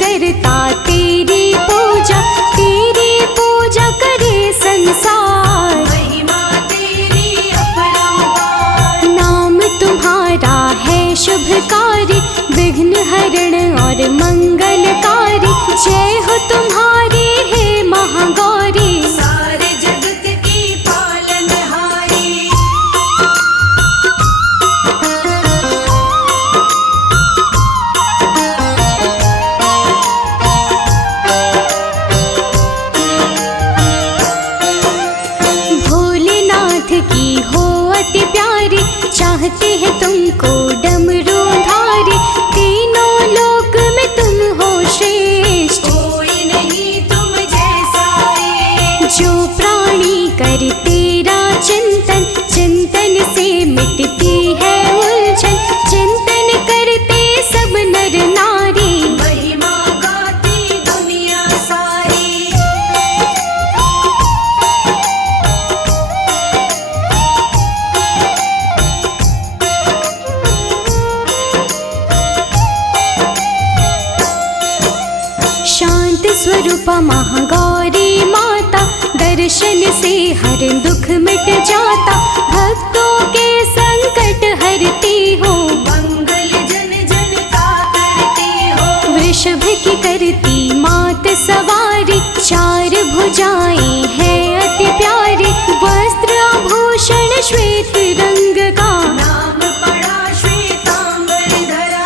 करता तेरी पूजा करे संसार। महिमा तेरी अपरंपार। नाम तुम्हारा है शुभकारी, विघ्न हरण और मंगलकारी। जय हो तुम्हारी हे महागौरी, सारे जगत की पालनहारी। भोलेनाथ की हो अति प्यारी, चाहते हैं तुमको डमरूधारी। तीनों लोक में तुम हो श्रेष्ठ, कोई नहीं तुम जैसा रे। जो प्राणी कर तेरा चिंतन, चिंतन से मिटती है उलझन। चिंतन करते सब नर नारी, महिमा गाती दुनिया सारी। शांत स्वरूपा महागौरी माता, दर्शन से हर दुख मिट जाता। भक्तों के संकट हरती हो, मंगल जन जन का करती हो। वृषभ की करती मात सवारी। चार भुजाएं हैं अति प्यारी, वस्त्र आभूषण श्वेत रंग का। नाम पड़ा श्वेतांबर धरा।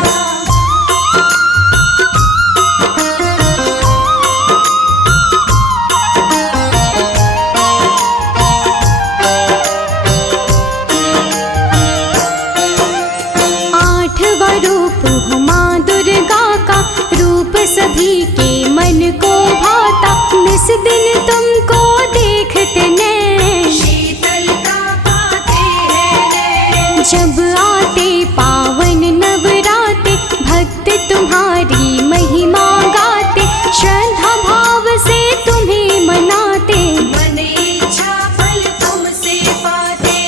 आठवां रूप हो माँ दुर्गा का, रूप सभी के मन को भाता। निस दिन तुमको देखते नैन, शीतलता पाते हैं नैन। जब आते पावन नवराते। भक्त तुम्हारी महिमा गाते, श्रद्धा भाव से तुम्हें मनाते। मन इच्छा फल तुमसे पाते।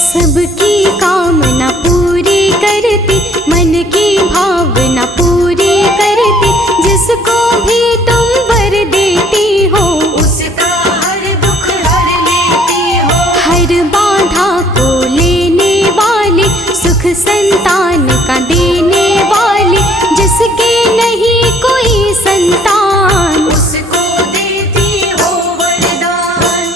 सबकी कामना पूरी करती, मन की भावना पूरी करती। जिसको भी तुम वर देती हो, उसका हर दुख हर लेती हो। हर बाधा को लेने वाली, सुख संतान का देने वाली। जिसके नहीं कोई संतान, उसको देती हो वरदान।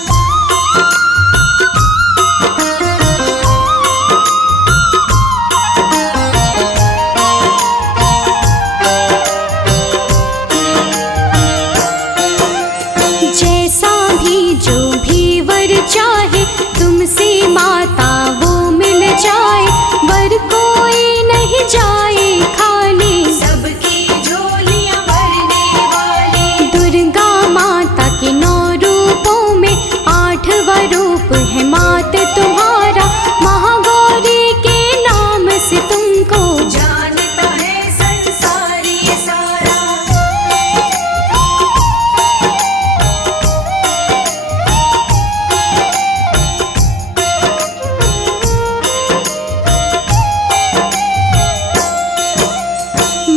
जैसा भी जो भी वर चाहे, तुमसे माता वो मिल जाए। वर कोई नहीं जाए खाली, सबकी झोलियां भरने वाली। दुर्गा माता के 9 रूपों में 8वां रूप है मात तुम्हारा। महागौरी के नाम से तुमको जानता है संसारी सारा।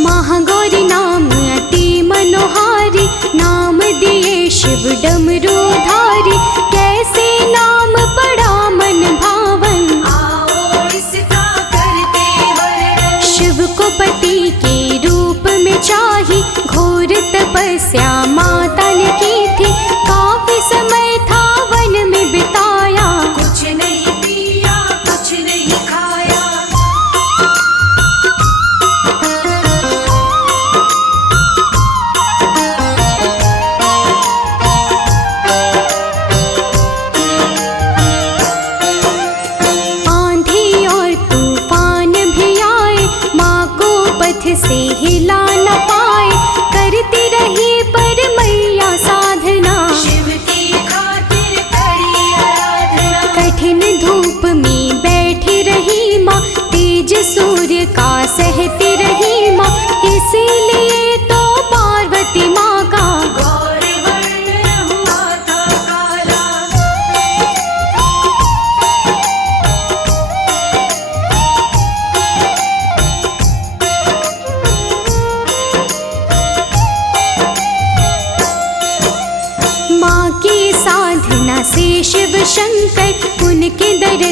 महागौरी नाम अति मनोहारी, नाम दिए शिव डमरूधारी। कैसे नाम पड़ा मन भावन, आओ इसका करते वर्णन। शिव को पति के रूप में चाही। घोर तपस्या माता ने की थी, काफी समय था वन में बिताया। कुछ नहीं पिया कुछ नहीं खाया।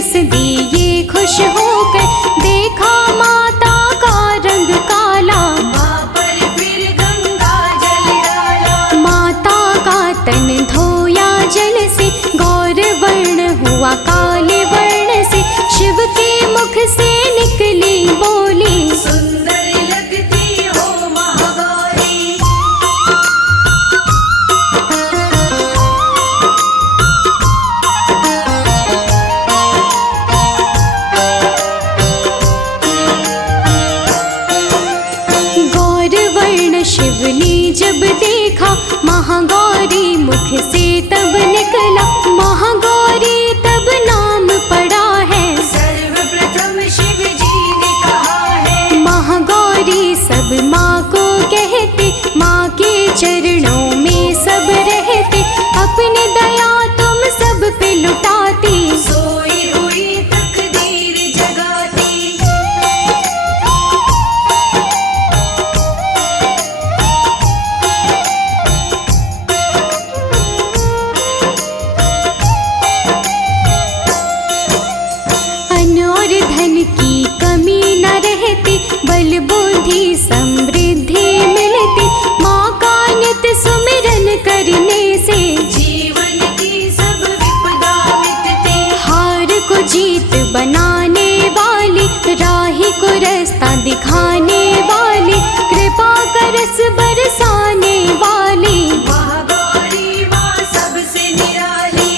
रस दिए खुश होकर, देखा माता का रंग काला, माँ पर फिर गंगा जल डाला। माता का तन धोया जल से, गौर वर्ण हुआ काले वर्ण से, शिव के मुख से निकली बोली, सुंदर लगती हो महागौरी। गौर वर्ण शिव ने जब देखा, महागौरी मुख से तब निकला, महागौरी तब नाम पड़ा है, सर्वप्रथम शिव जी ने कहा है। महागौरी सब माँ को कहते, माँ के चरणों में सब रहते, अपनी दया तुम सब पे लुटाती, सोई हुई तकदीर जगाती। अन्न और धन की कमी न रहती, बल बुद्धि समृद्धि मिलती, माँ का नित सुमिरन करने से, जीवन की सब विपदा मिटती। हार को जीत बनाने वाली, राही को रास्ता दिखाने वाली, कृपा का रस बरसाने वाली, महागौरी माँ सबसे निराली।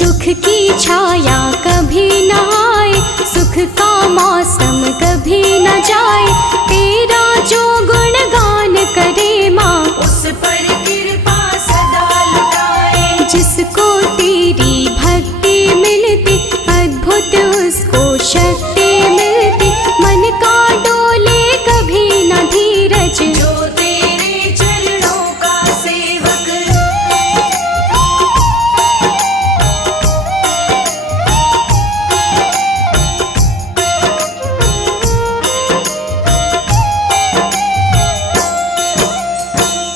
दुख की छाया कभी न आए, सुख का मौसम कभी न जाए, तेरा जो गुणगान करे माँ, उस पर कृपा सदा लुटाए। जिसको तेरी भक्ति मिलती, अद्भुत उसको शक्ति मिलती, मन का डोले कभी न धीरज, जो तेरे चरणों का सेवक।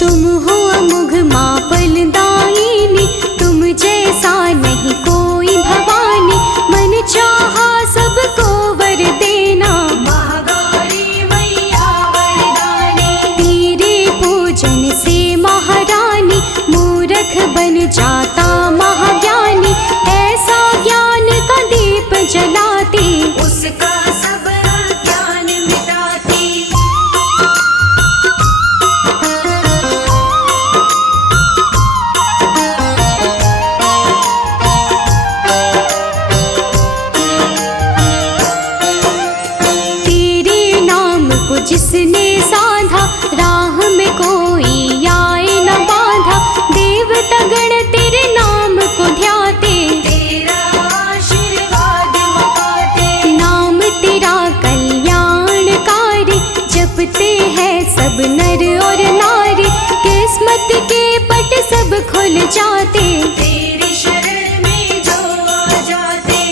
तुम हो अमुघ माँ फलदायिनी, तुम जैसा नहीं कोई भवानी, मन चाहा सबको वर देना, महागौरी मैया वरदानी। तेरे पूजन से महारानी, मूर्ख बन जाता महाज्ञानी, ऐसा ज्ञान का दीप जलाती, उसका सब अज्ञान मिटाती। तेरे नाम को जिसने साधा, राह में कोई आए न बाधा, देवता गण तेरे नाम को ध्याते, तेरा आशीर्वाद मपाते। नाम तेरा कल्याणकारी, जपते हैं सब नर और नारी, किस्मत के पट सब खुल जाते, तेरी शरण में जो आ जाते।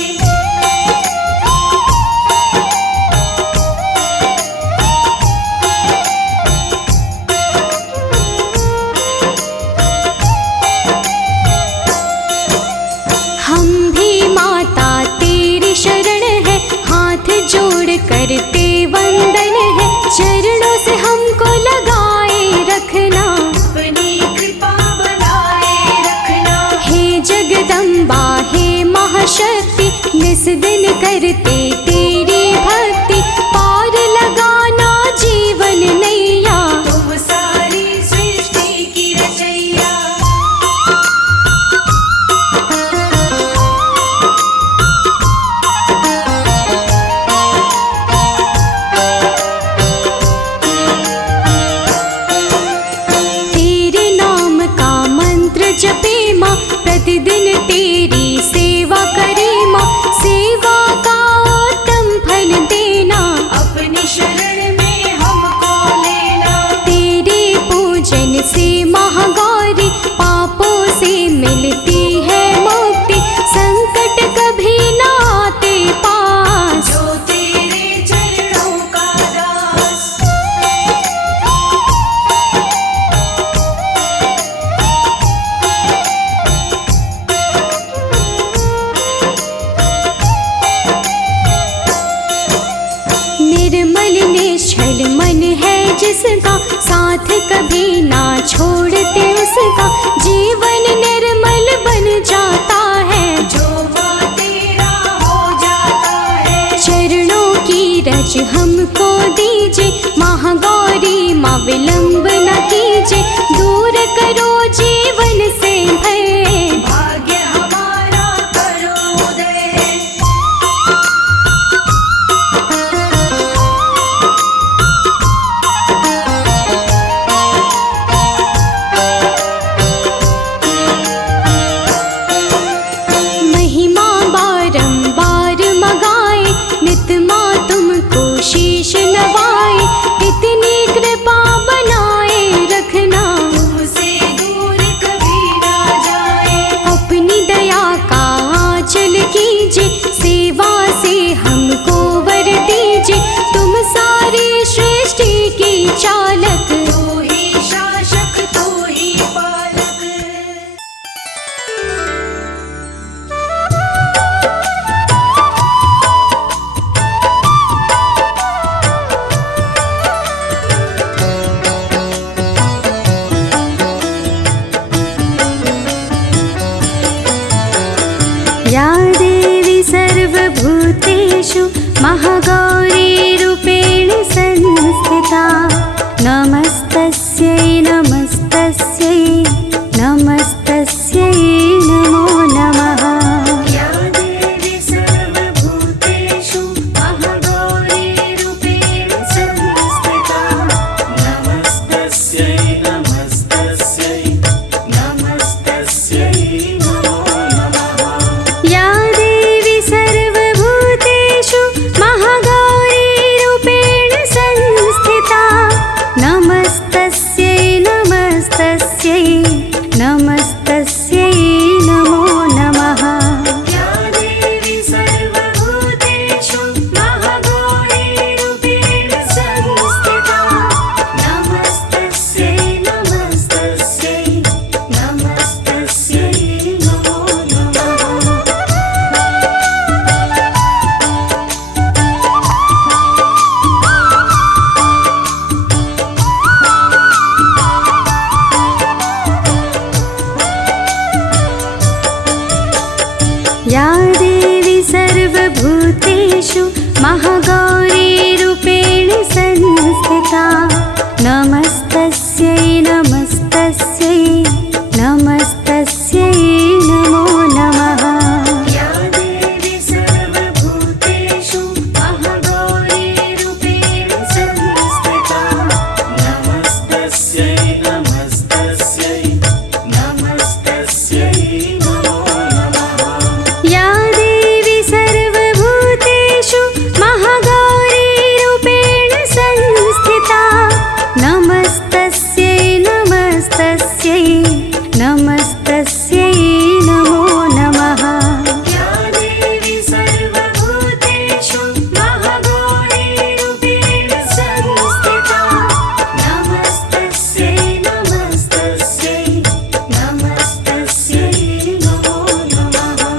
हम भी माता तेरी शरण है, हाथ जोड़ करते वंदन है, चरणों से हमको लगाए रखना, अपनी कृपा बनाए रखना। हे जगदम्बा हे महाशक्ति, निस दिन करते तेरी भक्ति, पार लगाना जीवन नैया, तुम सारी सृष्टि की रचैया। तेरे नाम का मंत्र जपे माँ, प्रतिदिन तेरी सेवा करे माँ, सेवा का उत्तम फल देना, अपनी शरण में हमको लेना। तेरे पूजन से महागौरी, पापों से मिलती है मुक्ति, संकट कभी ना आते पास, जो तेरे साथ कभी ना छोड़ते उसका, जीवन निर्मल बन जाता है। जो माँ तेरा हो जाता है। चरणों की रज हमको दीजिए, महागौरी माँ विलंब न कीजिए, दूर करो जीवन से भय। भाग्य हमारा करो उदय। महिमा बारंबार मगाए, नित माँ तुमको शीश नवाए, इतनी कृपा बनाए रखना, तुमसे दूर कभी ना जाए। अपनी दया का आंचल कीजिए, सेवा से हमको वर दीजिए, तुम सारी सृष्टि की चालक। तू ही शासक तू ही पालक। या देवी सर्वभूतेषु महागौरी रूपेण संस्थिता, नमस्तस्यै नमस्तस्यै नमस्तस्यै नमो नमः। या देवी सर्वभूतेषु महागौरी रूपेण संस्थिता, नमस्तस्यै नमस्तस्यै नमस्तस्यै नमो नमः। या देवी सर्वभूतेषु महागौरी रूपेण संस्थिता, नमस्तस्यै नमस्तस्यै नमस्तस्यै नमो नमः। या देवी सर्वभूतेषु महागौरी रूपेण संस्थिता, नमस्तस्यै नमस्तस्यै नमस्तस्यै नमो नमः। या देवी सर्वभूतेषु महागौरी रूपेण संस्थिता, नमस्तस्यै नमस्तस्यै नमस्तस्यै नमो नमः। या देवी सर्वभूतेषु महागौरी रूपेण संस्थिता, नमस्तस्यै नमस्तस्यै नमस्तस्यै नमो नमः। या देवी सर्वभूतेषु महागौरी रूपेण संस्थिता, नमस्तस्यै नमस्तस्यै नमस्तस्यै नमो नमः। या देवी सर्वभूतेषु महागौरी रूपेण संस्थिता, नमस्तस्यै नमस्तस्यै नमस्तस्यै नमो नमः।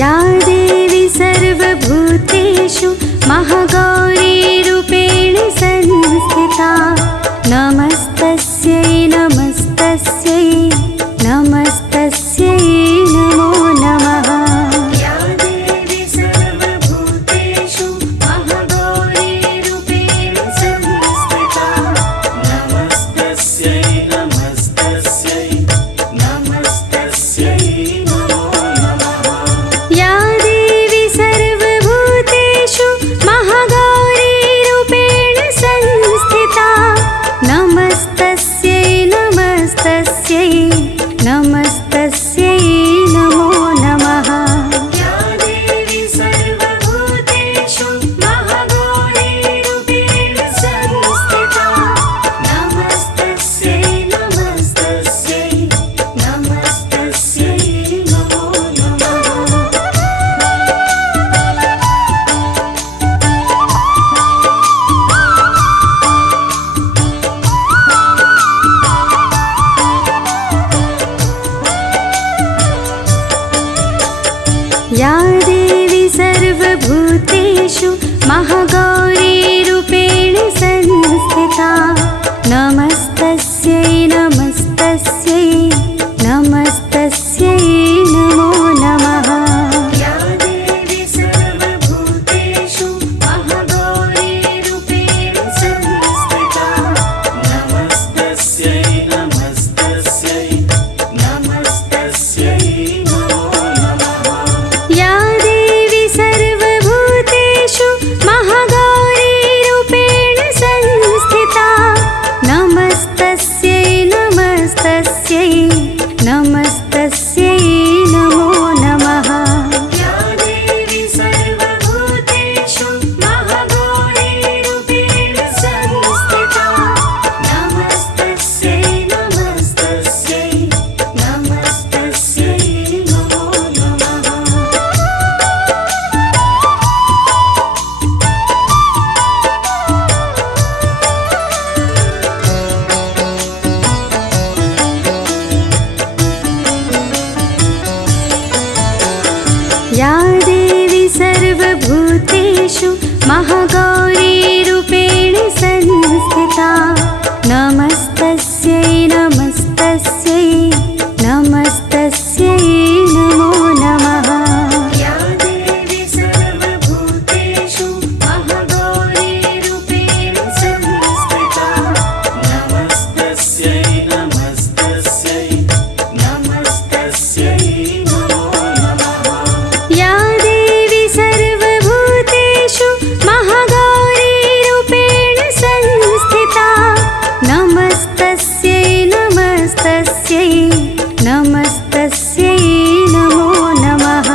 या देवी सर्वभूतेषु महागौरी रूपेण संस्थिता, नमस्तस्यै नमस्तस्यै नमस्तस्यै नमो नमः। या देवी सर्वभूतेषु महागौरी रूपेण संस्थिता, नमस्तस्यै नमस्तस्यै नमस्तस्यै नमो नमः। या देवी सर्वभूतेषु महागौरी रूपेण संस्थिता, नमस्तस्यै सर्वभूतेषु महागौरीरूपेण संस्थिता नमस्तस्यै नमस्तस्यै नमस्तस्यै नमो नमः। या देवी सर्वभूतेषु महागौरीरूपेण संस्थिता नमस्तस्यै नमस्तस्यै नमस्तस्यै नमो नमः। या देवी सर्वभूतेषु महागौरीरूपेण संस्थिता नमस्तस्यै नमस्तस्यै नमस्तस्यै नमो नमः।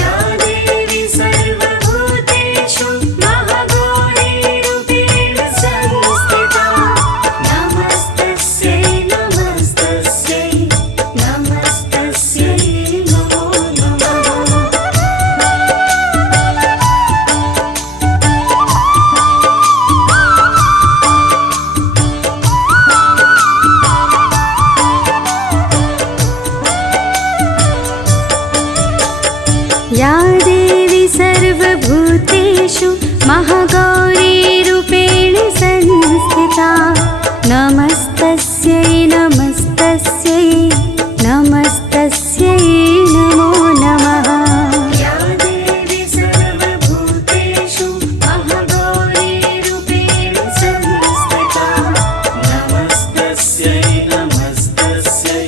या देवी सर्वभूतेषु महागौरीरूपेण संस्थिता नमस्तस्यै नमस्तस्यै नमस्तस्यै नमो नमः। या देवी सर्वभूतेषु महागौरीरूपेण संस्थिता नमस्तस्यै नमस्तस्यै नमस्तस्यै नमो नमः। या देवी सर्वभूतेषु महागौरीरूपेण संस्थिता नमस्तस्यै नमस्तस्यै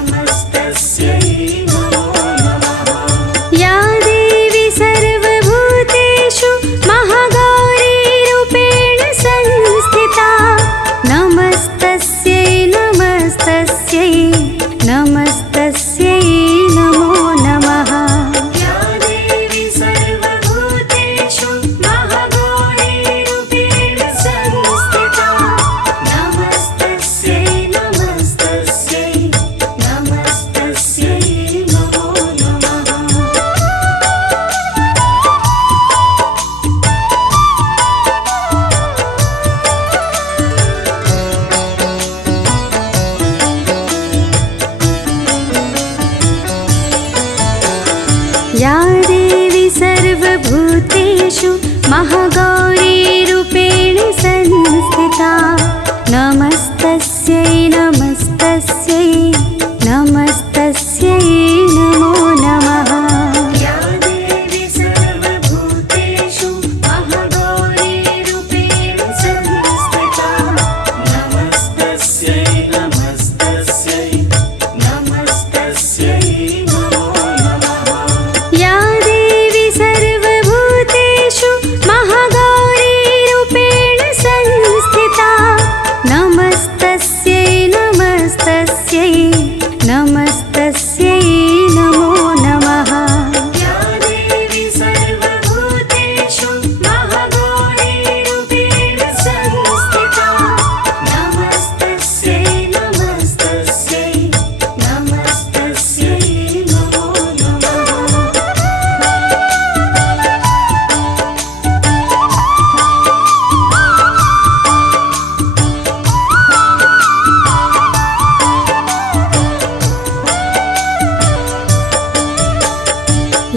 नमस्तस्यै नमो नमः। या देवी सर्वभूतेषु महागौरीरूपेण संस्थिता नमस्तस्यै नमस्तस्यै नमस्तस्यै नमो नमः। या देवी सर्वभूतेषु महागौरीरूपेण संस्थिता नमस्तस्यै नमस्तस्यै नमस्तस्यै नमो नमः। या देवी सर्वभूतेषु महागौरीरूपेण संस्थिता नमस्तस्यै नमस्तस्यै नमस्तस्यै नमो नमः। या देवी सर्वभूतेषु महागौरीरूपेण संस्थिता नमस्तस्यै नमस्तस्यै नमस्तस्यै नमो नमः। या देवी सर्वभूतेषु महागौरीरूपेण संस्थिता नमस्तस्यै नमस्तस्यै नमस्तस्यै नमो नमः। या देवी सर्वभूतेषु महागौरीरूपेण संस्थिता नमस्तस्यै नमस्तस्यै नमस्तस्यै नमो नमः।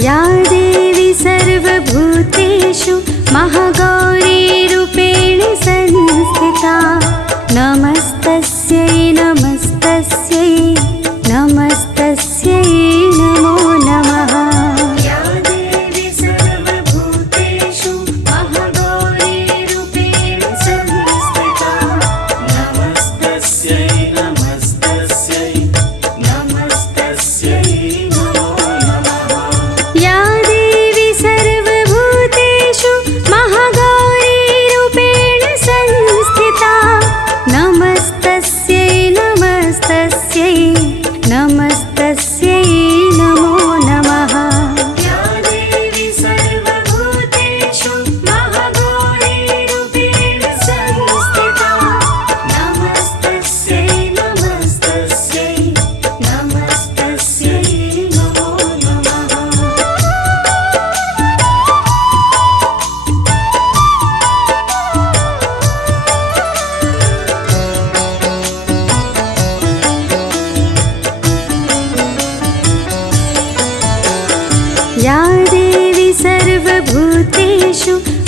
या देवी सर्वभूतेषु महागौरीरूपेण संस्थिता नमस्तस्यै नमस्तस्यै नमस्तस्यै नमो नमः। या देवी सर्वभूतेषु महागौरीरूपेण संस्थिता नमस्तस्यै नमस्तस्यै नमस्तस्यै नमो नमः। या देवी सर्वभूतेषु महागौरीरूपेण संस्थिता नमस्तस्यै नमस्तस्यै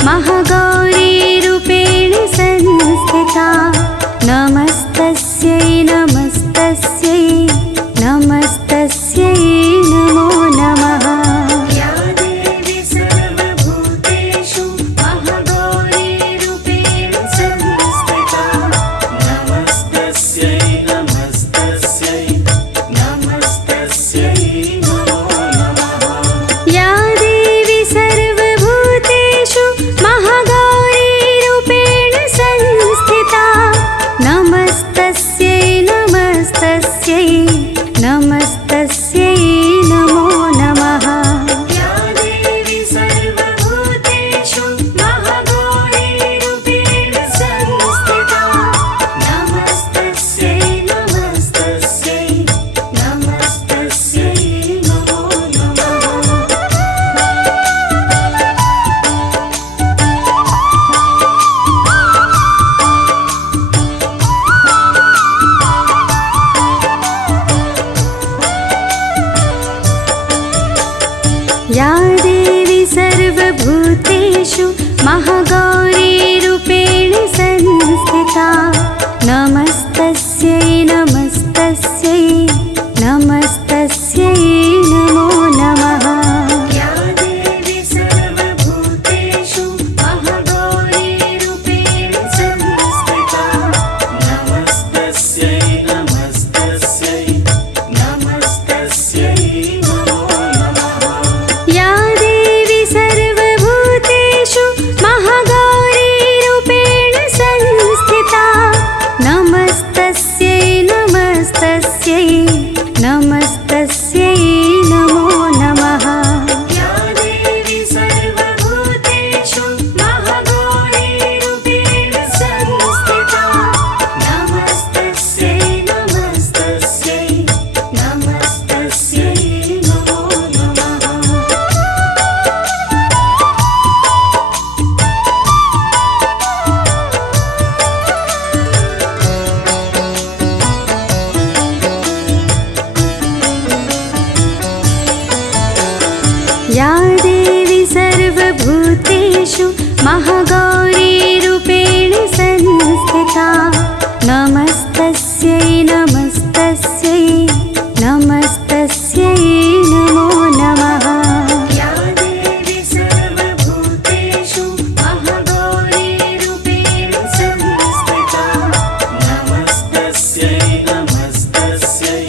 महागौरी रूपेण संस्थिता नमस्तस्यै नमस्तस्यै नमस्तस्यै नमो नमः। या देवी सर्वभूतेषु महागौरी रूपेण संस्थिता नमस्तस्यै नमस्तस्यै नमस्तस्यै नमो नमः। या देवी सर्वभूतेषु महागौरी रूपेण संस्थिता नमस्तस्यै नमस्तस्यै नमस्तस्यै नमो नमः। या देवी सर्वभूतेषु महागौरी रूपेण संस्थिता नमस्तस्यै नमस्तस्यै नमस्तस्यै नमो नमः। या देवी सर्वभूतेषु महागौरी रूपेण संस्थिता नमस्तस्यै नमस्तस्यै नमस्तस्यै नमो नमः। या देवी सर्वभूतेषु महागौरी रूपेण संस्थिता नमस्तस्यै नमस्तस्यै नमस्तस्यै नमो नमः। या देवी सर्वभूतेषु महागौरी रूपेण संस्थिता नमस्तस्यै नमस्तस्यै नमस्तस्यै नमो नमः। या देवी सर्वभूतेषु महागौरी रूपेण संस्थिता नमस्तस्यै नमस्तस्यै नमस्तस्यै नमो नमः। या देवी सर्वभूतेषु महागौरी रूपेण संस्थिता नमस्तस्यै नमस्तस्यै नमस्तस्यै नमो नमः। या देवी सर्वभूतेषु महागौरी रूपेण संस्थिता नमस्तस्यै नमस्तस्यै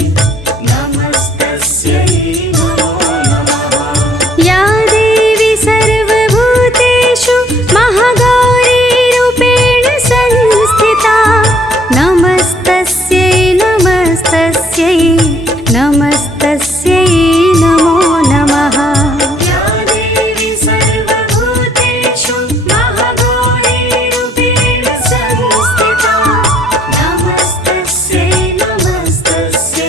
नमस्तस्यै नमो नमः। या देवी सर्वभूतेषु महागौरी रूपेण संस्थिता नमस्तस्यै नमस्तस्यै नमस्तस्यै नमो नमः। या देवी सर्वभूतेषु महागौरी रूपेण संस्थिता नमस्तस्यै नमस्तस्यै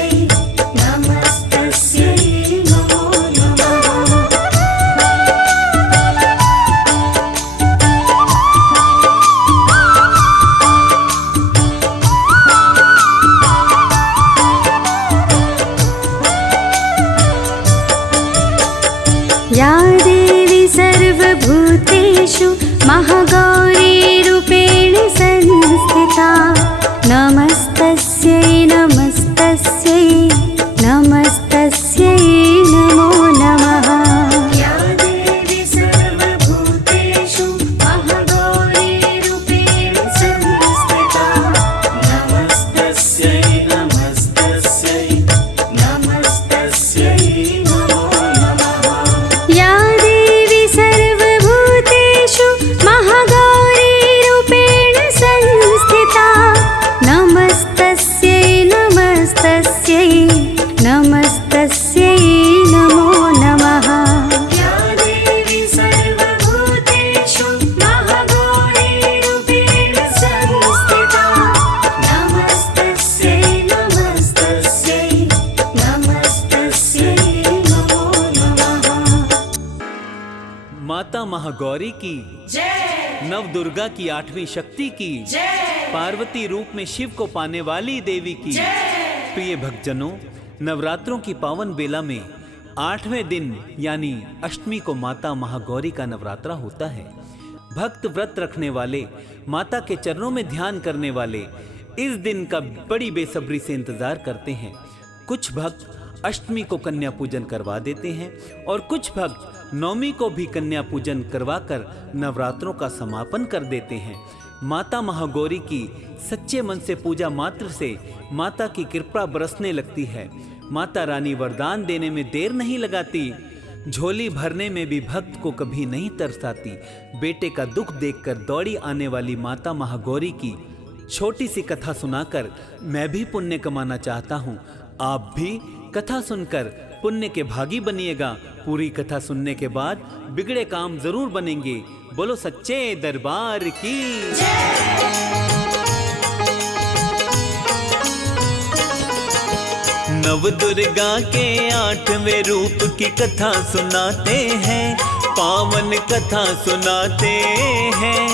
नमस्तस्यै नमो नमः। या देवी सर्वभूतेषु महागौरी रूपेण संस्थिता नमस्तस्यै नमस्तस्यै नमस्तस्यै नमो नमः। या देवी सर्वभूतेषु महागौरी रूपेण संस्थिता नमस्तस्यै नमस्तस्यै नमस्तस्यै नमो नमः। या देवी सर्वभूतेषु महागौरी रूपेण संस्थिता नमस्तस्यै नमस्तस्यै नमस्तस्यै नमो नमः। या देवी सर्वभूतेषु महागौरी रूपेण संस्थिता नमस्तस्यै नमस्तस्यै नमस्तस्यै नमो नमः। माता महागौरी की जय नव दुर्गा की 8वीं शक्ति की जय पार्वती रूप में शिव को पाने वाली देवी की प्रिय भक्तजनों, नवरात्रों की पावन बेला में 8वें दिन यानी अष्टमी को माता महागौरी का नवरात्रा होता है। भक्त व्रत रखने वाले, माता के चरणों में ध्यान करने वाले इस दिन का बड़ी बेसब्री से इंतजार करते हैं। कुछ भक्त अष्टमी को कन्या पूजन करवा देते हैं और कुछ भक्त नवमी को भी कन्या पूजन करवाकर नवरात्रों का समापन कर देते हैं। माता महागौरी की सच्चे मन से पूजा मात्र से माता की कृपा बरसने लगती है। माता रानी वरदान देने में देर नहीं लगाती, झोली भरने में भी भक्त को कभी नहीं तरसाती। बेटे का दुख देखकर दौड़ी आने वाली माता महागौरी की छोटी सी कथा सुनाकर मैं भी पुण्य कमाना चाहता हूँ। आप भी कथा सुनकर पुण्य के भागी बनिएगा। पूरी कथा सुनने के बाद बिगड़े काम जरूर बनेंगे। बोलो सच्चे दरबार की नव दुर्गा के 8वें रूप की कथा सुनाते हैं, पावन कथा सुनाते हैं।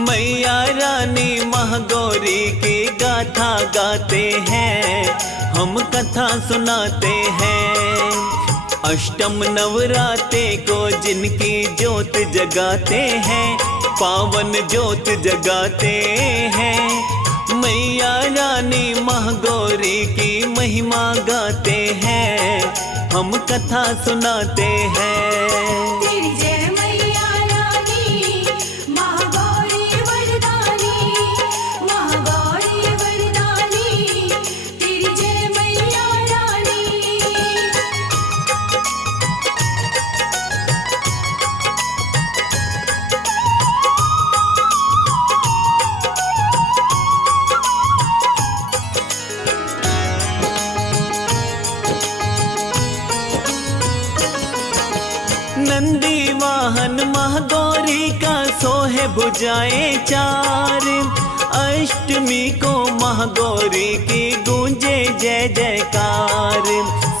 मैया रानी महागौरी की गाथा गाते हैं, हम कथा सुनाते हैं। अष्टम नवराते को जिनकी ज्योत जगाते हैं, पावन ज्योत जगाते हैं। मैया रानी महागौरी की महिमा गाते हैं, हम कथा सुनाते हैं। तेरी जय मैया रानी महागौरी वरदानी, महागौरी वरदानी, तेरी जय मैया रानी। नंदी वाहन महागौरी का सोहे भुजाएं 4। अष्टमी को महागौरी की गूंजे जय जयकार।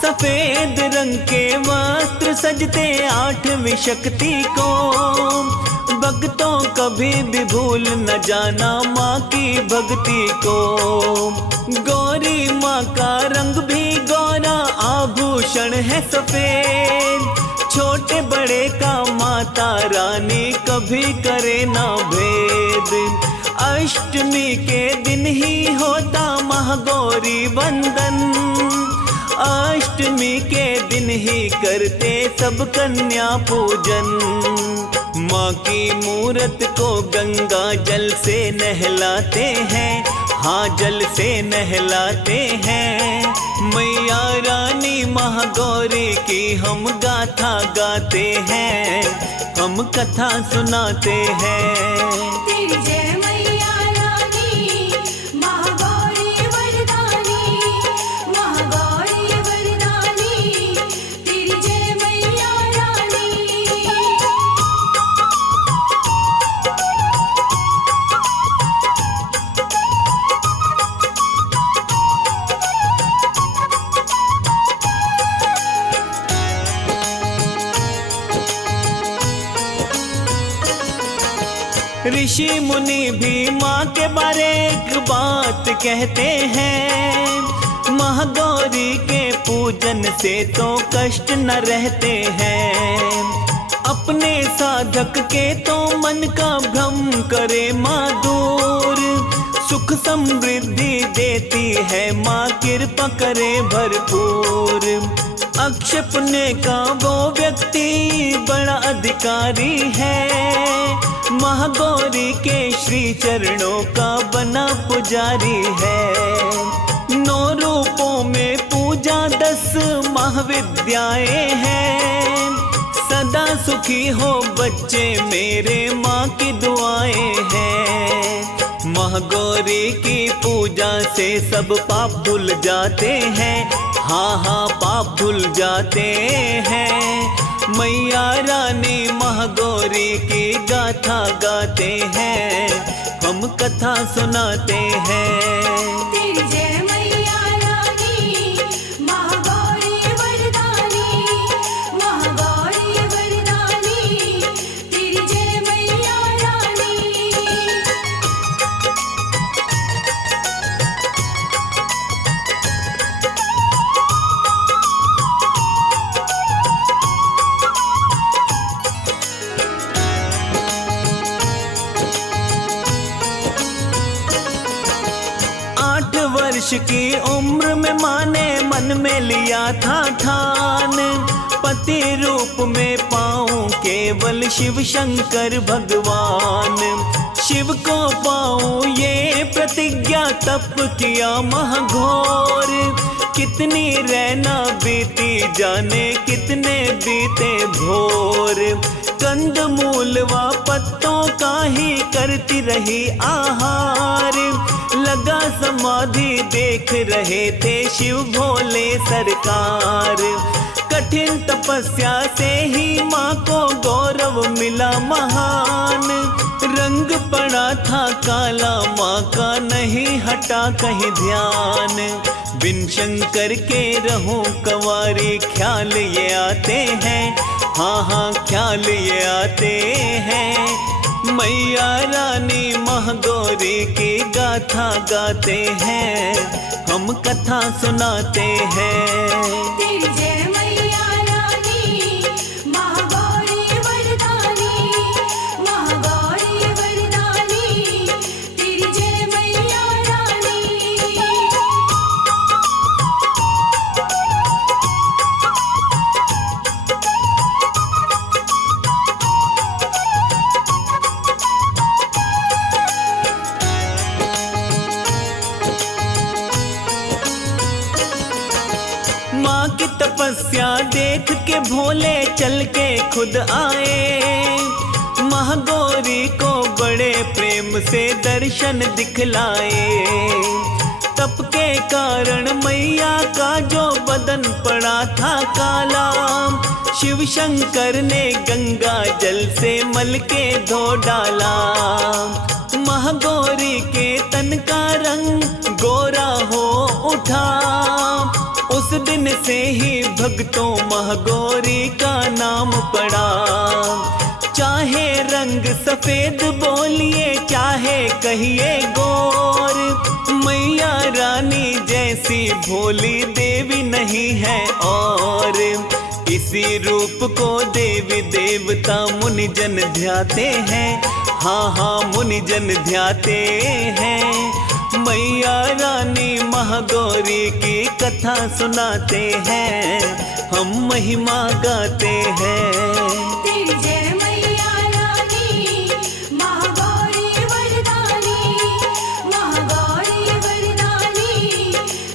सफेद रंग के वस्त्र सजते 8वीं शक्ति को, भक्तों कभी भी भूल न जाना माँ की भक्ति को। गौरी माँ का रंग भी गौरा, आभूषण है सफेद। छोटे बड़े का माता रानी कभी करे ना भेद। अष्टमी के दिन ही होता महागौरी वंदन, अष्टमी के दिन ही करते सब कन्या पूजन। माँ की मूरत को गंगा जल से नहलाते हैं, हाँ जल से नहलाते हैं। मैया रानी महागौरी की हम गाथा गाते हैं, हम कथा सुनाते हैं। तेरी जय मैया रानी महागौरी वरदानी, महागौरी वरदानी, तेरी जय मैया रानी। ऋषि मुनि भी माँ के बारे एक बात कहते हैं। महागौरी के पूजन से तो कष्ट न रहते हैं। अपने साधक के तो मन का भ्रम करे माँ दूर। सुख समृद्धि देती है माँ, कृपा करे भरपूर। अक्षय पुण्य का वो व्यक्ति बड़ा अधिकारी है। महागौरी के श्री चरणों का बना पुजारी है। 9 रूपों में पूजा 10 महाविद्याएं हैं। सदा सुखी हो बच्चे मेरे, माँ की दुआएं हैं। महागौरी की पूजा से सब पाप धुल जाते हैं, हाँ हाँ पाप धुल जाते हैं। मैया रानी महागौरी की गाथा गाते हैं, हम कथा सुनाते हैं। तेरी जय मैया रानी महागौरी वरदानी, महागौरी वरदानी, तेरी जय मैया रानी। की उम्र में माँ ने मन में लिया था ठान, पति रूप में पाऊं केवल शिव शंकर भगवान। शिव को पाऊं ये प्रतिज्ञा तप किया महाघोर, कितनी रैना बीती जाने कितने बीते भोर। कंद मूल व पत्तों का ही करती रही आहार, लगा समाधि देख रहे थे शिव भोले सरकार। कठिन तपस्या से ही माँ को गौरव मिला महान, रंग पड़ा था काला माँ का नहीं हटा कहीं ध्यान। बिन शंकर के रहूं कंवारी ख्याल ये आते हैं, हाँ हाँ ख्याल ये आते हैं। मैया रानी महागौरी की गाथा गाते हैं, हम कथा सुनाते हैं। तेरी जय मैया रानी महागौरी वरदानी, महागौरी वरदानी, तेरी जय मैया रानी। माँ की तपस्या देख के भोले चल के खुद आए, महागौरी को बड़े प्रेम से दर्शन दिखलाए। तप के कारण मैया का जो बदन पड़ा था काला, शिव शंकर ने गंगा जल से मल के धो डाला। महागौरी के तन का रंग गोरा हो उठा, उस दिन से ही भक्तों महागौरी का नाम पड़ा। चाहे रंग सफेद बोलिए चाहे कहिए गोर, मैया रानी जैसी भोली देवी नहीं है और। इसी रूप को देवी देवता मुनि जन ध्याते हैं, हाँ हाँ मुनि जन ध्याते हैं। मैया रानी महागौरी की कथा सुनाते हैं, हम महिमा गाते हैं। तेरी जय मैया रानी महागौरी वरदानी, महागौरी वरदानी,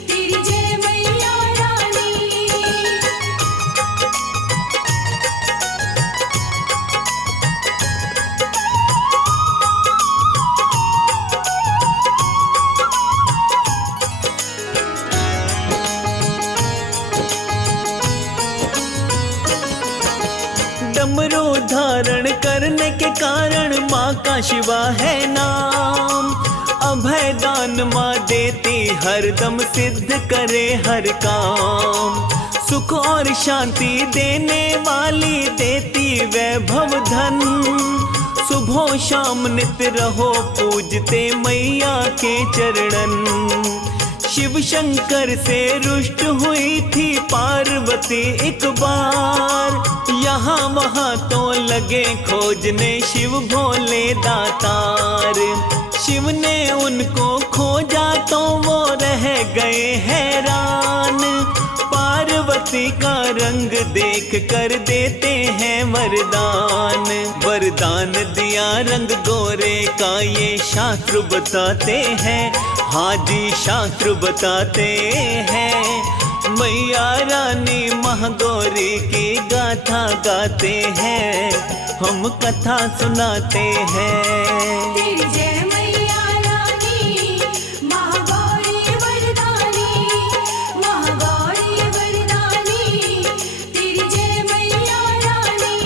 तेरी जय मैया रानी। डमरू धारण करने के कारण माँ का शिवा है नाम। अभय दान माँ देती हरदम सिद्ध करे हर काम। सुख और शांति देने वाली देती वैभव धन। सुबह शाम नित रहो पूजते मैया के चरणन। शिव शंकर से रुष्ट हुई थी पार्वती एक बार, यहाँ वहाँ तो लगे खोजने शिव भोले दातार। शिव ने उनको खोजा तो वो रह गए हैरान। पार्वती का रंग देख कर देते हैं वरदान। वरदान दिया रंग गोरे का ये शास्त्र बताते हैं, हाँ जी शास्त्र बताते हैं। मैया रानी महागौरी की गाथा गाते हैं, हम कथा सुनाते हैं। तेरी जय मैया रानी महागौरी वरदानी, महागौरी वरदानी, तेरी जय मैया रानी।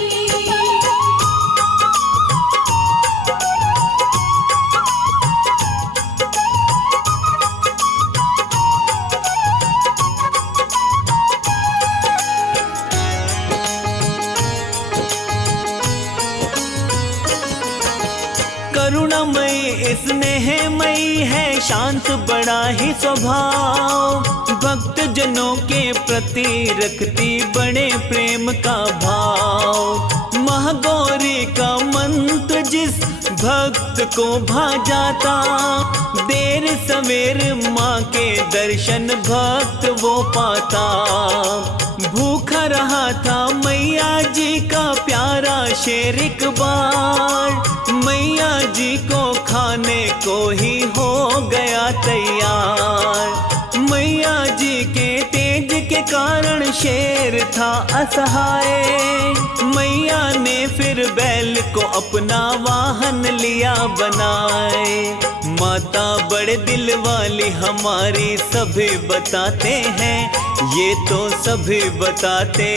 करुणामयी स्नेहमयी है, शांत बड़ा ही स्वभाव। भक्त जनों के प्रति रखती बड़े प्रेम का भाव। महागौरी का मंत्र जिस भक्त को भा जाता। देर सवेर माँ के दर्शन भक्त वो पाता। भूखा रहा था मैया जी का प्यारा शेर एक बार। मैया जी को खाने को ही हो गया तैयार। मैया जी के तेज के कारण शेर था असहाय। मैया ने फिर बैल को अपना वाहन लिया बनाए। माता बड़े दिल वाली हमारी सभी बताते हैं, ये तो सभी बताते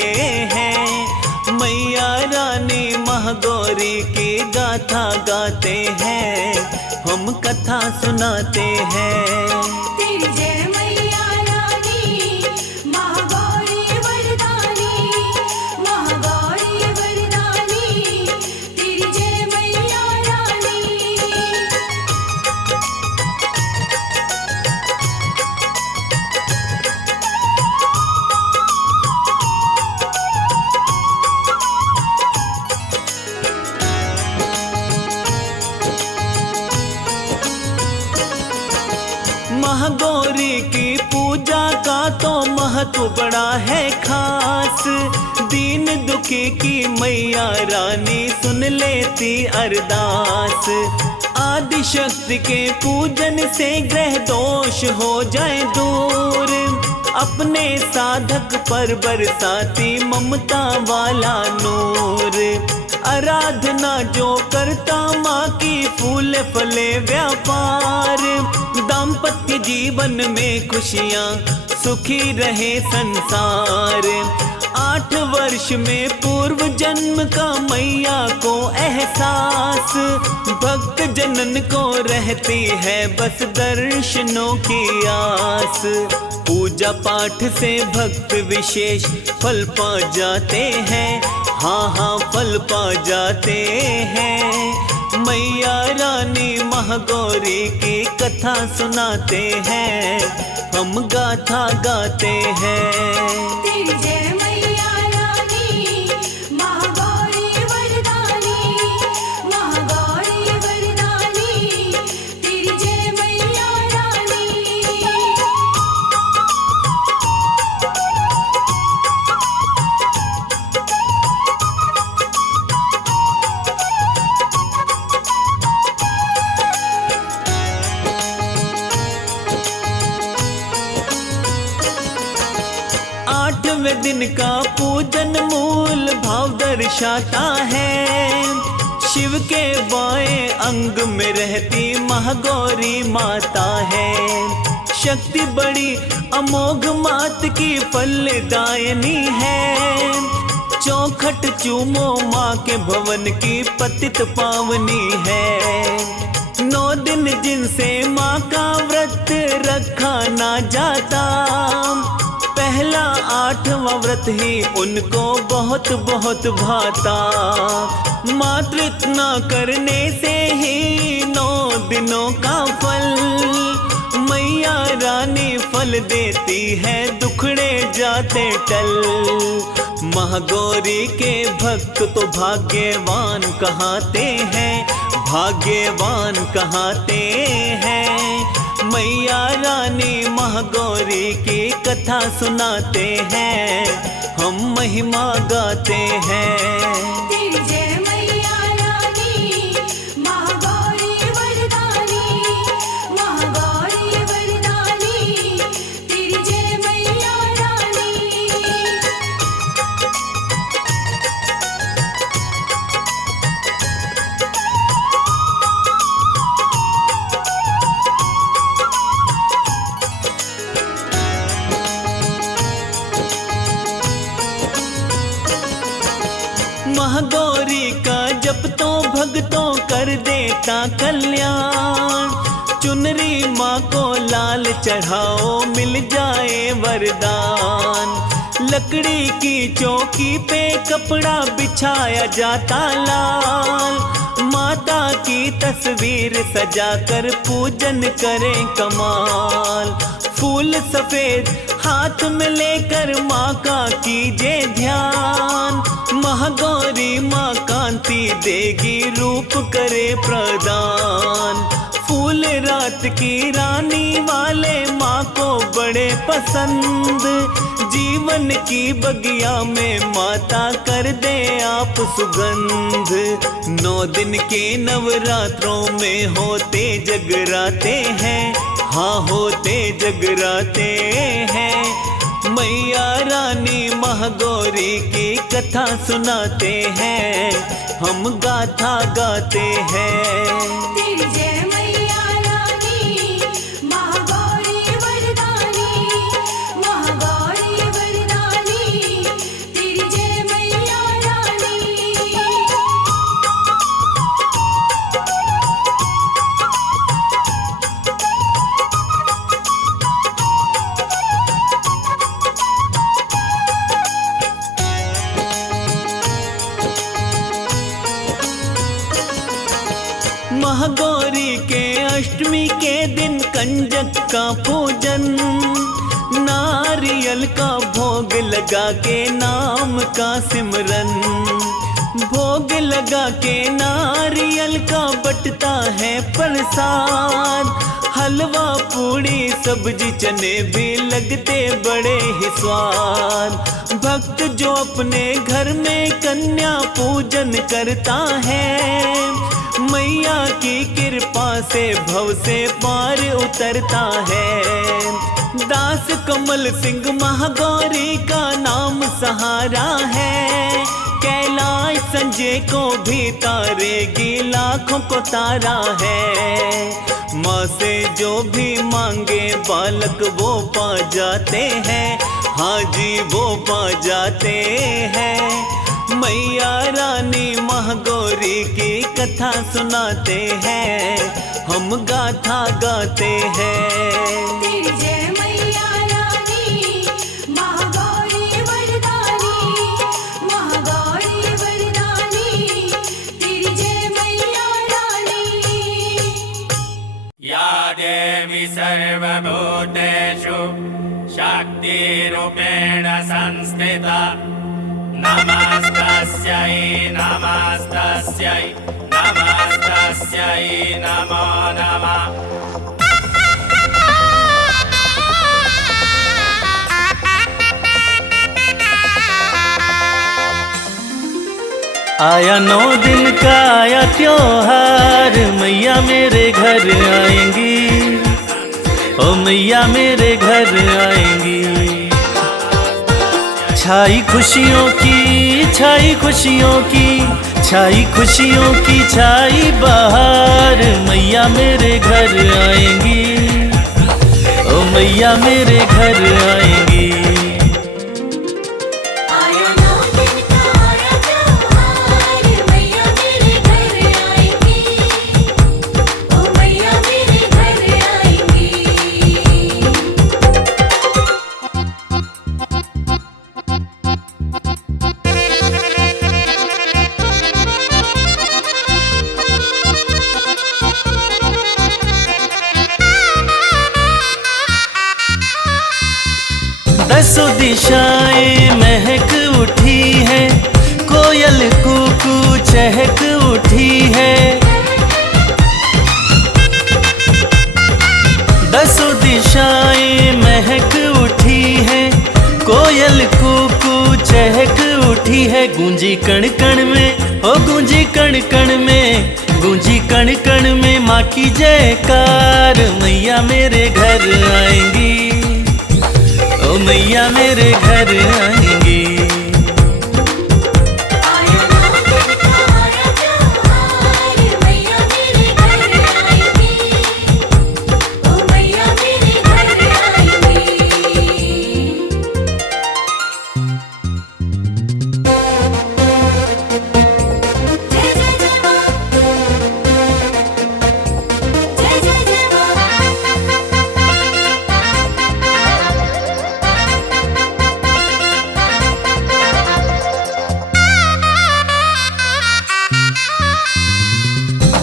हैं। मैया रानी महागौरी की गाथा गाते हैं, हम कथा सुनाते हैं। तेरी जय मैया रानी महागौरी वरदानी, महागौरी वरदानी, तेरी जय मैया रानी। महागौरी की पूजा का तो महत्व बड़ा है खास। दीन दुखी की मैया रानी सुन लेती अरदास। आदि शक्ति के पूजन से ग्रह दोष हो जाए दूर। अपने साधक पर बरसाती ममता वाला नूर। आराधना जो करता माँ की फूल फले व्यापार। दाम्पत्य जीवन में खुशियाँ सुखी रहे संसार। 8 वर्ष में पूर्व जन्म का मैया को एहसास। भक्त जनन को रहती है बस दर्शनों की आस। पूजा पाठ से भक्त विशेष फल पा जाते हैं, हाँ हाँ फल पा जाते हैं। मैया रानी महागौरी की कथा सुनाते हैं, हम गाथा गाते हैं। तेरी जय मैया रानी महागौरी वरदानी, महागौरी वरदानी, तेरी जय मैया रानी। आठवें दिन का पूजन मूल भाव दर्शाता है। शिव के बाएं अंग में रहती महागौरी माता है। शक्ति बड़ी अमोघ मात की फलदायिनी है। चौखट चूमो माँ के भवन की पतित पावनी है। 9 दिन जिनसे माँ का व्रत रखा ना जाता। पहला 8वां व्रत ही उनको बहुत बहुत भाता। मात्र इतना करने से ही 9 दिनों का फल मैया रानी फल देती है, दुखड़े जाते टल। महागौरी के भक्त तो भाग्यवान कहाते हैं, भाग्यवान कहाते हैं। मैया रानी महागौरी की कथा सुनाते हैं, हम महिमा गाते हैं। तेरी जय मैया रानी महागौरी वरदानी, महागौरी वरदानी, तेरी जय मैया रानी। महागौरी का जप तो भक्तों कर देता कल्याण। चुनरी माँ को लाल चढ़ाओ मिल जाए वरदान। लकड़ी की चौकी पे कपड़ा बिछाया जाता लाल। माता की तस्वीर सजाकर पूजन करें कमाल। फूल सफेद हाथ में लेकर माँ का कीजिए ध्यान। महागौरी माँ कांति देगी रूप करे प्रदान। पसंद। जीवन की बगिया में माता कर दे आप सुगंध। 9 दिन के नवरात्रों में होते जगराते हैं, हाँ होते जगराते हैं। मैया रानी महागौरी की कथा सुनाते हैं, हम गाथा गाते हैं। तेरी जय मैया रानी महागौरी वरदानी, महागौरी वरदानी, तेरी जय मैया रानी। महागौरी के अष्टमी के दिन कंजक का पूजन, नारियल का भोग लगा के नाम का सिमरन। भोग लगा के नारियल का बटता है प्रसाद। हलवा पूड़ी सब्जी चने भी लगते बड़े ही स्वाद। भक्त जो अपने घर में कन्या पूजन करता है, मैया की कृपा से भव से पार उतरता है। दास कमल सिंह महागौरी का नाम सहारा है। कैलाश संजय को भी तारेगी, लाखों को तारा है। माँ से जो भी मांगे बालक वो पा जाते हैं, हाँ जी वो पा जाते हैं। मैया रानी महागौरी की कथा सुनाते हैं, हम गाथा गाते हैं। तेरी जय मैया रानी महागौरी वरदानी, महागौरी वरदानी, तेरी जय मैया रानी। या देवी सर्वभूतेषु शक्तिरूपेण संस्थिता, नमस्तस्यै नमस्तस्यै नमस्तस्यै नमो नमः। आया 9 दिन का आया त्योहार, मैया मेरे घर आएंगी, ओ मैया मेरे घर आएंगी। छाई खुशियों की, छाई खुशियों की, छाई खुशियों की छाई बहार, मैया मेरे घर आएंगी, ओ मैया मेरे घर आएंगी। आया 9 दिन का आया त्योहार, मैया मेरे घर आएंगी, ओ मैया मेरे घर आएंगी। दसों दिशाएं महक उठी है, कोयल कूकू चहक उठी है। दसों दिशाएं महक उठी है, कोयल कूकू चहक उठी है। गूंजी कण कण में, ओ गूंजी कण कण में, गूंजी कण कण में माँ की जयकार, मैया मेरे घर आएंगी, ओ मैया मेरे घर आएंगी। आया 9 दिन का आया त्योहार, मैया मेरे घर आएंगी, ओ मैया मेरे घर आएंगी। जय जय जय माँ, जय जय जय माँ।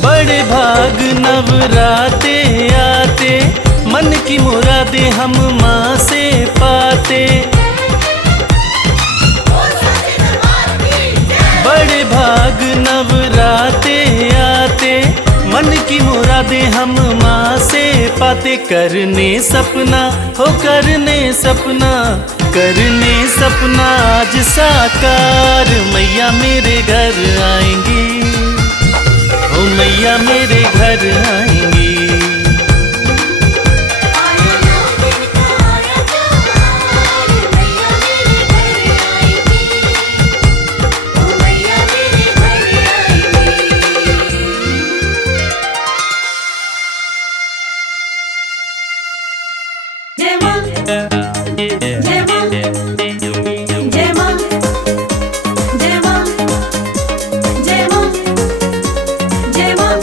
बड़े भाग नवराते आते, मन की मुरादें हम माँ से पाते। बड़े भाग नवराते आते, मन की मुरादें हम माँ से पाते। करने सपना हो करने सपना, करने सपना आज साकार। मैया मेरे घर आएंगी, ओ मैया मेरे घर आएंगी। आया दिन का आया त्योहार, मैया मेरे घर आएंगी, ओ मैया मेरे घर आएंगी। जय मां, जय मां, जय मां, जय मां, जय मां, जय मां।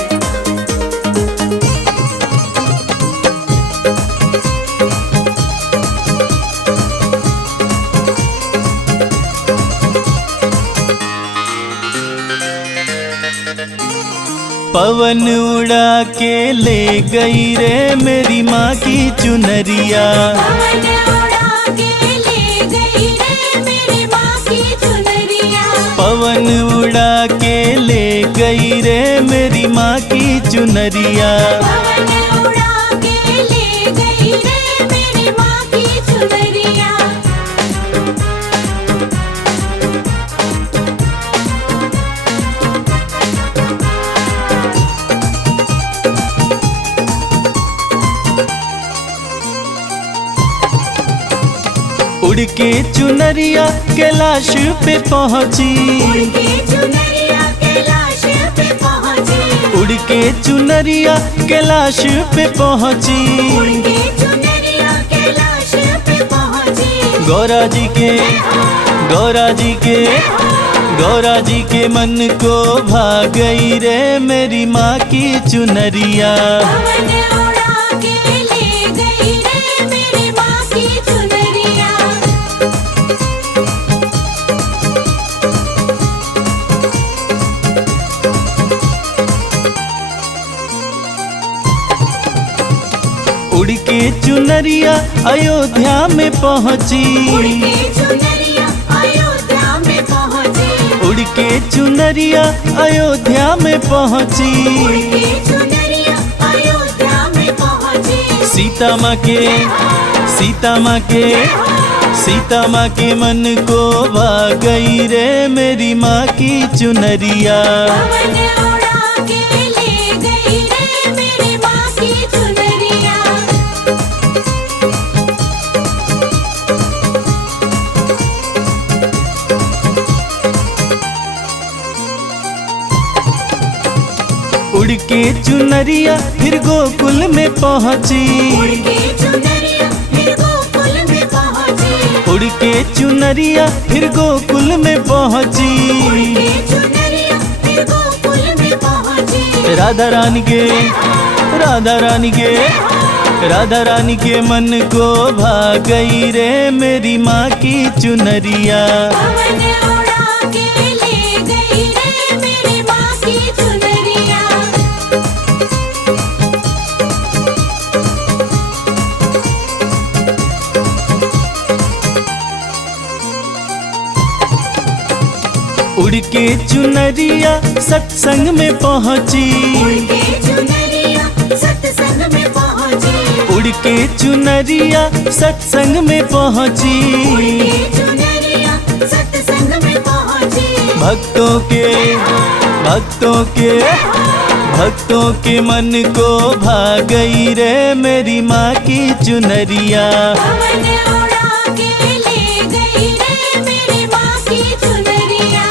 पवन उड़ा के ले गई रे मेरी माँ की चुनरिया। पवन उड़ा के ले गई रे मेरी माँ की चुनरिया। पवन उड़ा के ले गई रे मेरी माँ की चुनरिया। पवन उड़ा के ले गई रे मेरी माँ की चुनरिया। उड़ के चुनरिया कैलाश पे पहुँची, उड़ के चुनरिया कैलाश पे पहुँची। उड़ के चुनरिया कैलाश पे पहुँची। उड़ के चुनरिया कैलाश पे पहुँची। गौरा जी के, गौरा जी के, गौरा जी के मन को भा गई रे मेरी माँ की चुनरिया। पवन उड़ा के ले गई रे मेरी माँ की चुनरिया। उड़ के चुनरिया अयोध्या में पहुँची। उड़ के चुनरिया अयोध्या में पहुँची। उड़ के चुनरिया अयोध्या में पहुँची। उड़ के चुनरिया अयोध्या में पहुँची। सीता माँ के, सीता माँ के, सीता माँ के मन को भा गई रे मेरी माँ की चुनरिया। पवन उड़ा के ले गई रे मेरी माँ की चुनरिया। उड़ के चुनरिया फिर गोकुल में पहुँची। उड़ के चुनरिया फिर गोकुल में पहुँची। उड़ के चुनरिया फिर गोकुल में उड़ पहुँची। के चुनरिया फिर गोकुल में पहुँची। राधा रानी के, राधा रानी के, राधा रानी के मन को भा गई रे मेरी माँ की चुनरिया। पवन उड़ा के ले गई रे मेरी माँ की चुनरिया। उड़ के चुनरिया सत्संग में पहुँची। उड़ के चुनरिया सत्संग में पहुँची। उड़ के चुनरिया सत्संग में पहुँची। उड़ के चुनरिया सत्संग में पहुँची। भक्तों के, भक्तों के, भक्तों के मन को भा गई रे मेरी माँ की चुनरिया। पवन उड़ा के ले गई रे मेरी माँ की चुनरिया।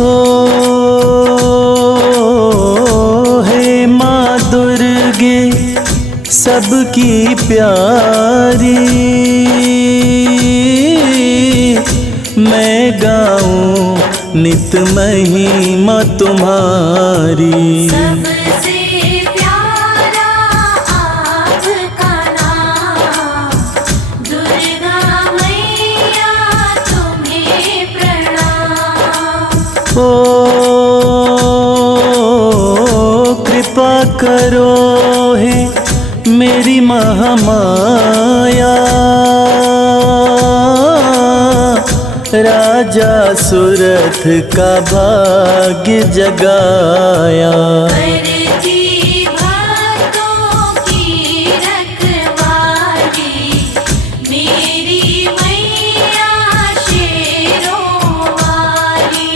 ओ हे माँ दुर्गे सबकी प्यारी, मैं गाऊं नित महिमा तुम्हारी। सबसे प्यारा आपका नाम, दुर्गा मैया तुम्हें करो हे मेरी महामाया, राजा सुरथ का भाग्य जगाया। करती भक्तों की रखवाली मेरी मैया शेरों वाली।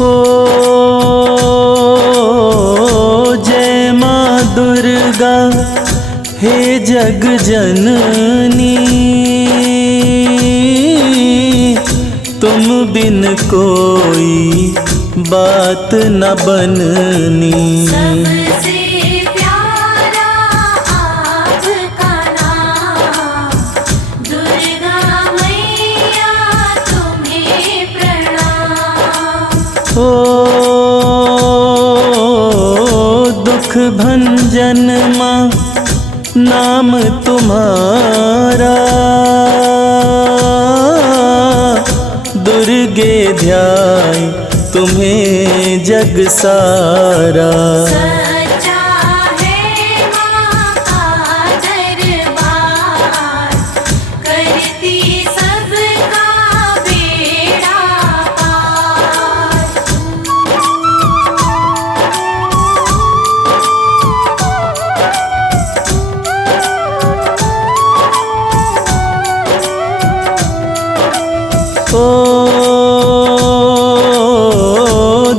ओ जय माँ दुर्गा हे जग जननी, तुम बिन कोई बात न बननी। सबसे प्यारा आपका नाम, दुर्गा मैया तुम्हें प्रणाम। ओ दुख भंजन माँ नाम तुम्हारा, दुर्गे ध्याय तुम्हें जग सारा। सच्चा है माँ का दरबार, करती सबका बेड़ा पार। ओ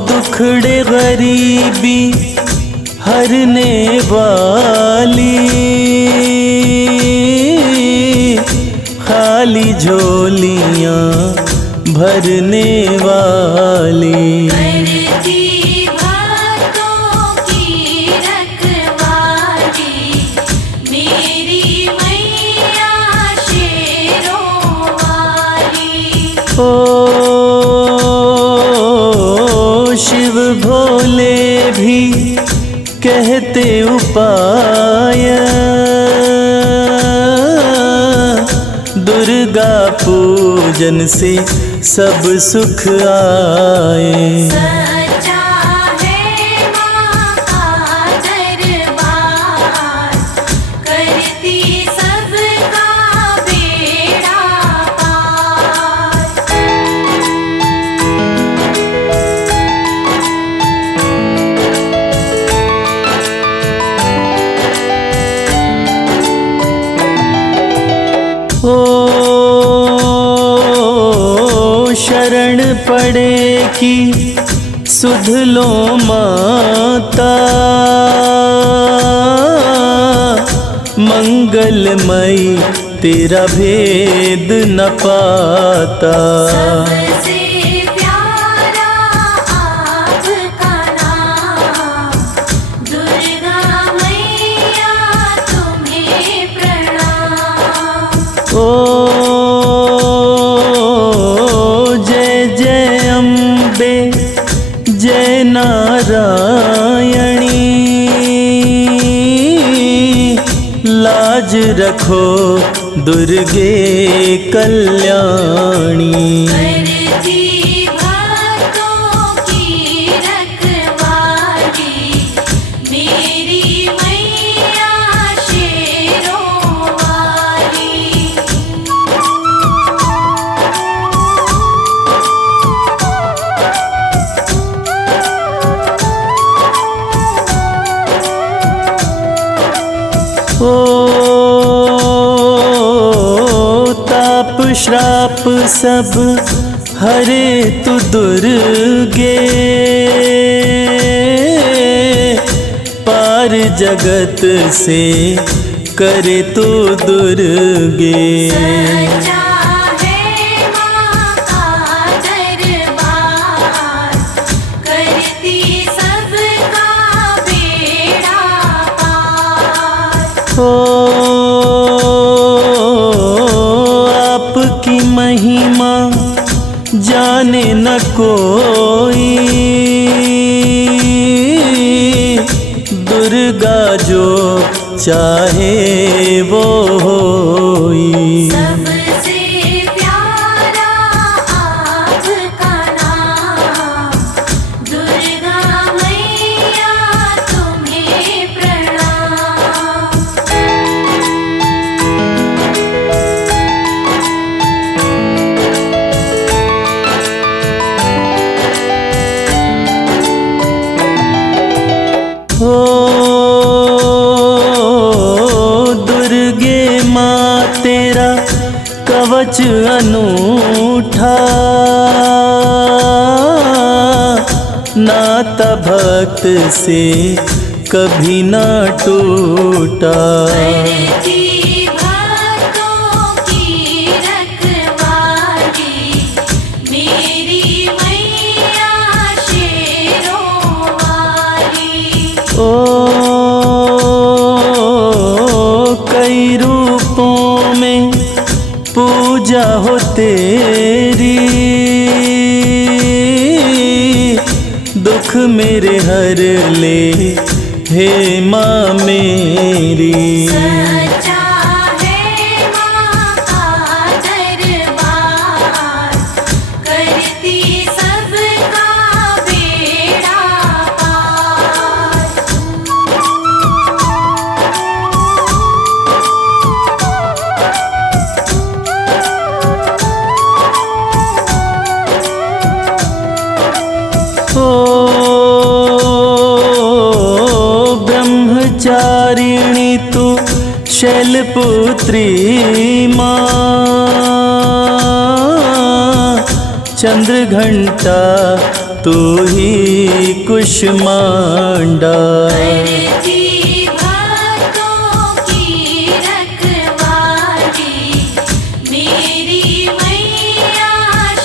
दुखड़े गरीबी हरने वाली, खाली झोलियाँ भरने वाली। करती भक्तों की रखवाली मेरी मैया शेरों वाली। ओ शिव भोले भी कहते उपाय, दुर्गा पूजन से सब सुख आए। सच्चा है माँ का दरबार, करती सबका बेड़ा पार। ओ शरण पड़े कि सुध लो माता, मंगलमयी तेरा भेद न पाता। सबसे प्यारा आपका नाम, दुर्गा मैया तुम्हें प्रणाम। ओ जय जय अम्बे जय नारायणी, लाज रखो दुर्गे कल्याणी। करती भक्तों की रखवाली मेरी मैया शेरों वाली। ओ ताप श्राप सब हरे तु दुर्गे, पार जगत से करे तू दुर्गे। सच्चा है माँ का दरबार, करती सबका बेड़ा पार। ओ आपकी महिमा जाने न कोई, दुर्गा जो चाहे वो होई। सबसे प्यारा आपका नाम, दुर्गा मैया तुम्हें प्रणाम। ओ दुर्गे माँ तेरा कवच अनूठा, नाता भक्त से कभी ना टूटा। करती भक्तों की रखवाली, मेरी मैया शेरों वाली। ओ कई रूपों में पूजा हो तेरी, दुख मेरे हर ले हे माँ मेरी। सच्चा है माँ का दरबार, करती सबका बेड़ा पार। ओ ब्रह्मचारिणी तू शैलपुत्री माँ, चंद्र घंटा तू ही कुष्मांडा। करती भक्तों की रखवाली, मेरी मैया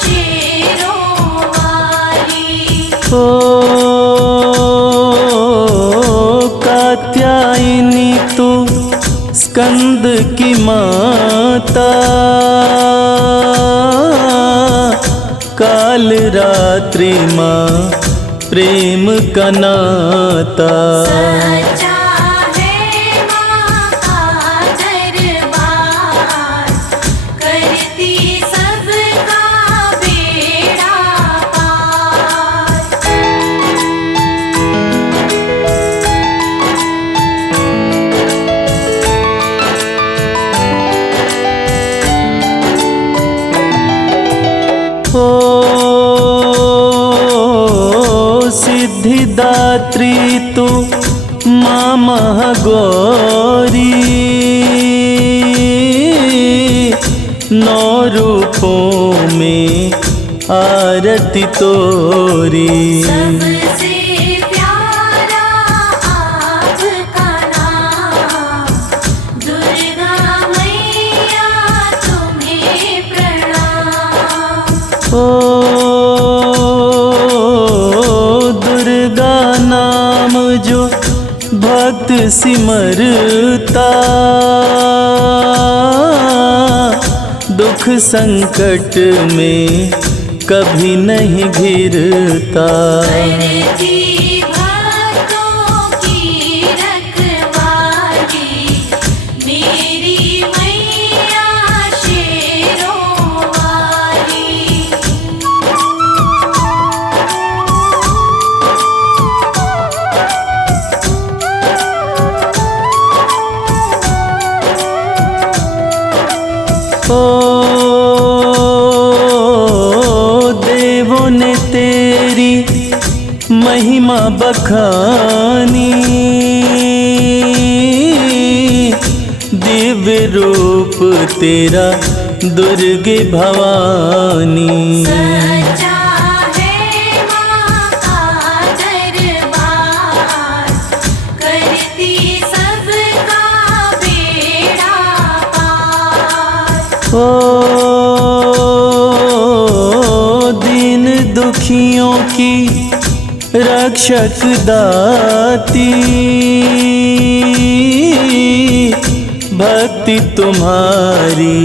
शेरों वाली। ओ कात्यायनी तू स्कंद की माता, काल रात्रि माँ प्रेम का नाता। सच्चा है माँ का दरबार, करती सबका बेड़ा पार। ओ सिद्धिदात्री तू माँ महागौरी, नौ रूपों में आरती तोरी। सबसे प्यारा आपका नाम, दुर्गा मैया तुम्हें प्रणाम। ओ दुर्गा नाम जो भक्त सिमरता, दुख संकट में कभी नहीं घिरता। करती भक्तों की रखवाली, मेरी मैया शेरों वाली। देवों ने तेरी महिमा बखानी, दिव्य रूप तेरा दुर्गे भवानी। सच्चा है माँ का दरबार, करती सबका बेड़ा पार। ओ दीन दुखियों की रक्षक दाती, भक्ति तुम्हारी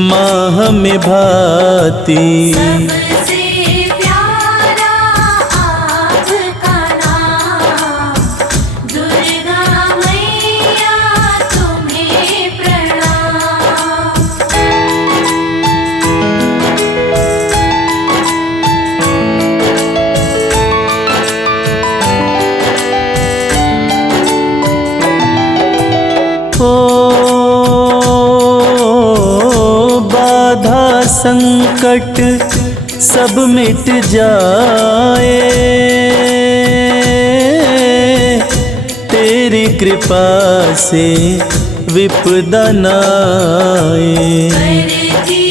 माँ हमें भाती। सबसे प्यारा आपका नाम, दुर्गा मैया संकट सब मिट जाए, तेरी कृपा से विपदा न आए। करती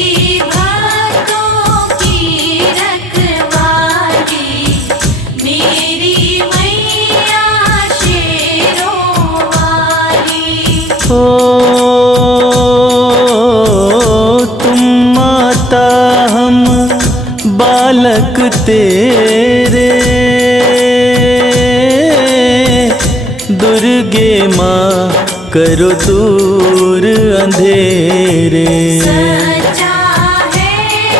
भक्तों की रखवाली मेरी मैया शेरों वाली। ओ तुम माता हम बालक तेरे, दुर्गे माँ करो दूर अंधेरे। सच्चा है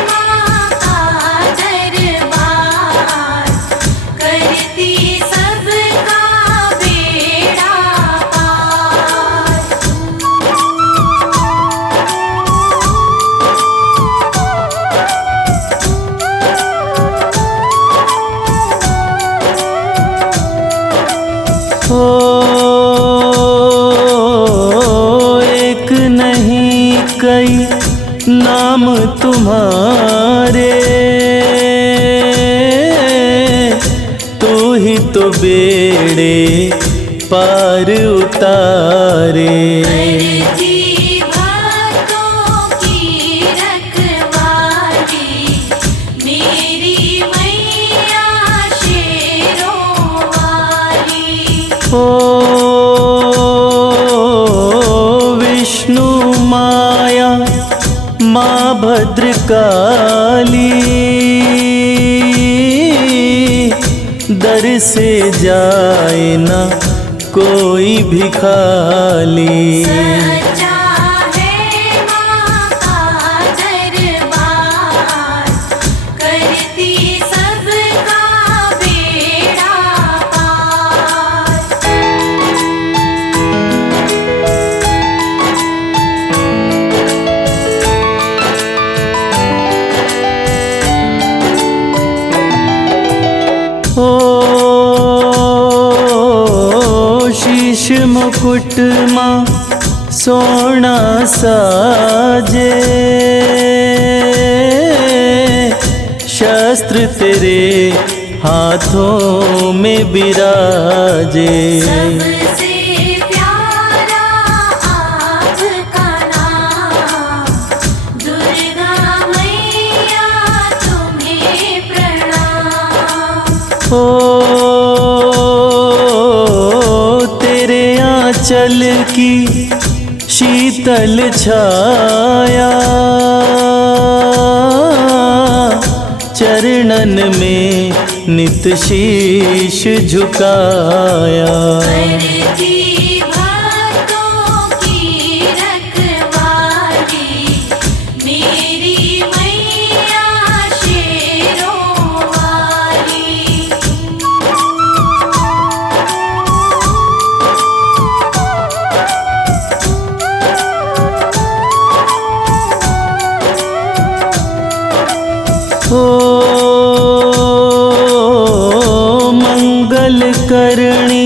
माँ का दरबार, करती सबका बेड़ा पार। ओ एक नहीं कई नाम तुम्हारे, तू ही तो बेड़े पार उतारे। करती भक्तों की रखवाली मेरी मैया शेरों वाली। ओ विष्णु माया माँ भद्रकाली, दर से जाए ना कोई भी खाली। सच्चा है माँ का दरबार, करती सबका बेड़ा पार। ओ शीश मुकुट माँ सोना साजे, शस्त्र तेरे हाथों में विराजे। सबसे प्यारा आपका नाम, दुर्गा मैया तुम्हें प्रणाम। ओ तेरे आंचल की शीतल छाया, चरणन में नित शीश झुकाया। करती भक्तों की रखवाली मेरी मैया शेरों वाली। ओ मंगल करणी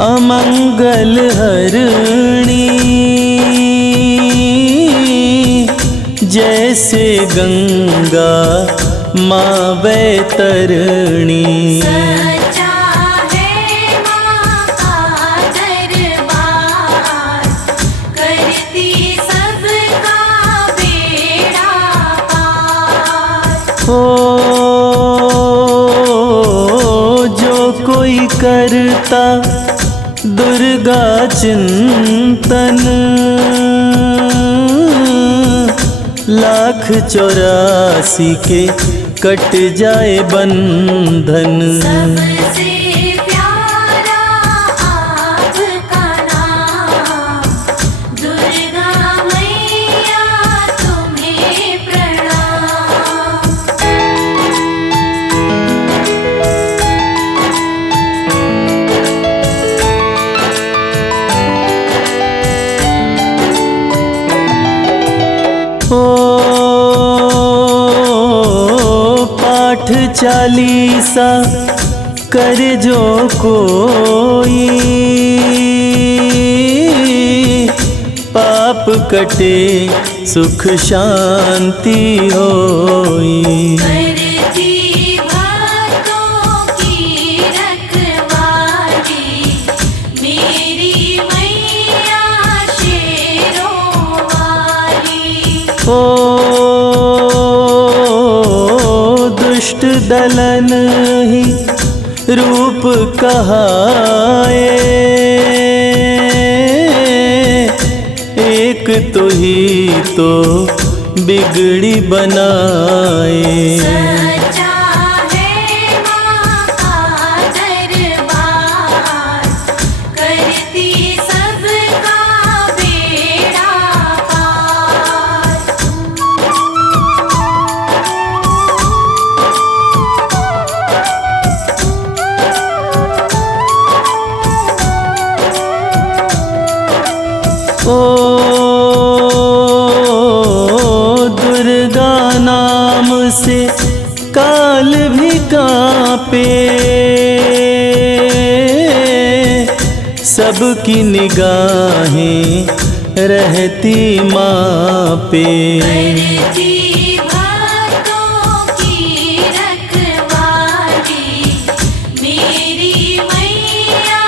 अमंगल हरणी, जैसे गंगा माँ वैतरणी। सच्चा है माँ का दरबार, करती सबका बेड़ा पार। ओ जो कोई करता दुर्गा चिंतन, 1,84 के कट जाए बंधन। सबसे प्यारा आपका नाम, दुर्गा मैया तुम्हें प्रणाम। ओ पाठ चालीसा कर जो कोई, पाप पाप कटे सुख शांति होई। करती भक्तों की रखवाली मेरी मैया शेरों वाली। ओ दुष्ट दलन ही रूप कहाए, एक तो ही तो बिगड़ी बनाए। सच्चा है माँ का दरबार करती सबका बेड़ा पार। ओ दुर्गा नाम से काल भी कांपे, सबकी निगाहें रहती माँ पे। करती भक्तों की रखवाली मेरी मैया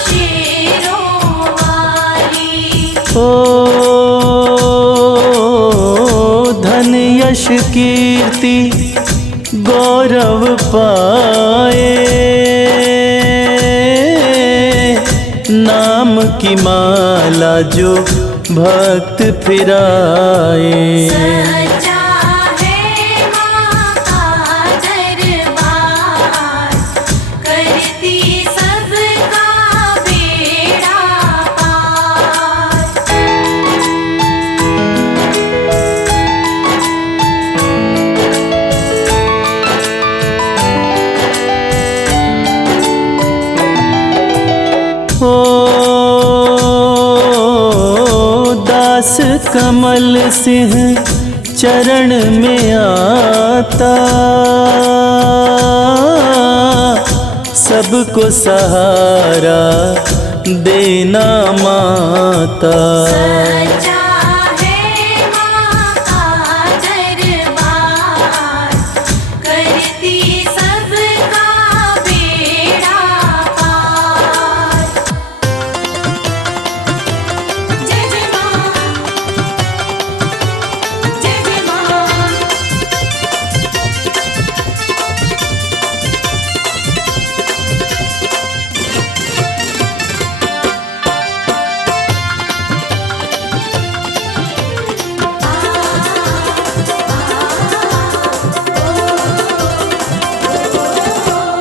शेरों वाली। ओ धन यश कीर्ति गौरव पाए, नाम की माला जो भक्त फिराए। सच्चा है माँ का दरबार करती सबका बेड़ा पार। दास कमल सिंह चरण में आता, सबको सहारा देना माता। सच्चा है माँ का दरबार करती सबका बेड़ा पार। जय जय माँ, जय जय माँ।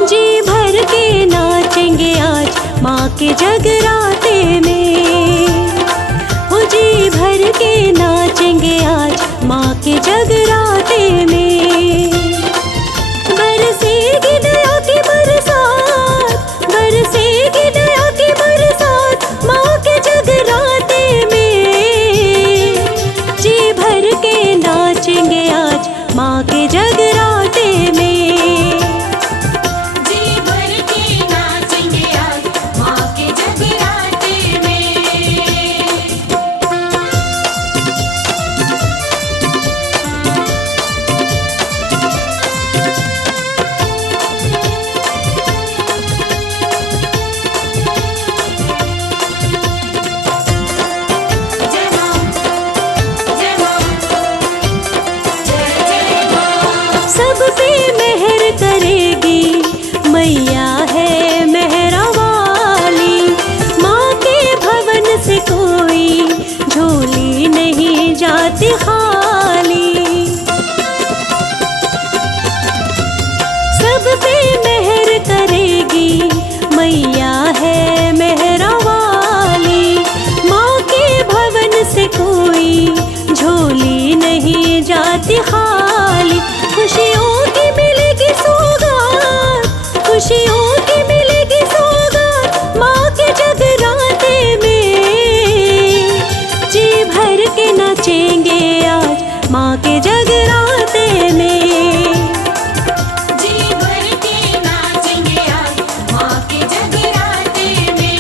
जी भर के नाचेंगे आज माँ के जगराते में, हो जी भर के नाचेंगे आज माँ के जगराते में। बरसेगी दया की बरसात, बरसेगी दया की बरसात माँ के जगराते में। जी भर के नाचेंगे आज माँ के जगराते में। जी भर के नाचेंगे आज माँ के जगराते में। जय माँ, जय माँ, जय जय माँ। सब पे मेहर करेगी मैया है मेहरा वाली, माँ के भवन से कोई झोली नहीं जाती खाली। सब पे मेहर करेगी मैया है मेहरा वाली, माँ के भवन से कोई झोली नहीं जाती खाली। खुशियों की मिलेगी सौगात, खुशियों की मिलेगी सौगात माँ के जगराते में। जी भर के नाचेंगे आज माँ के जगराते में। जी भर के नाचेंगे आज माँ के जगराते में।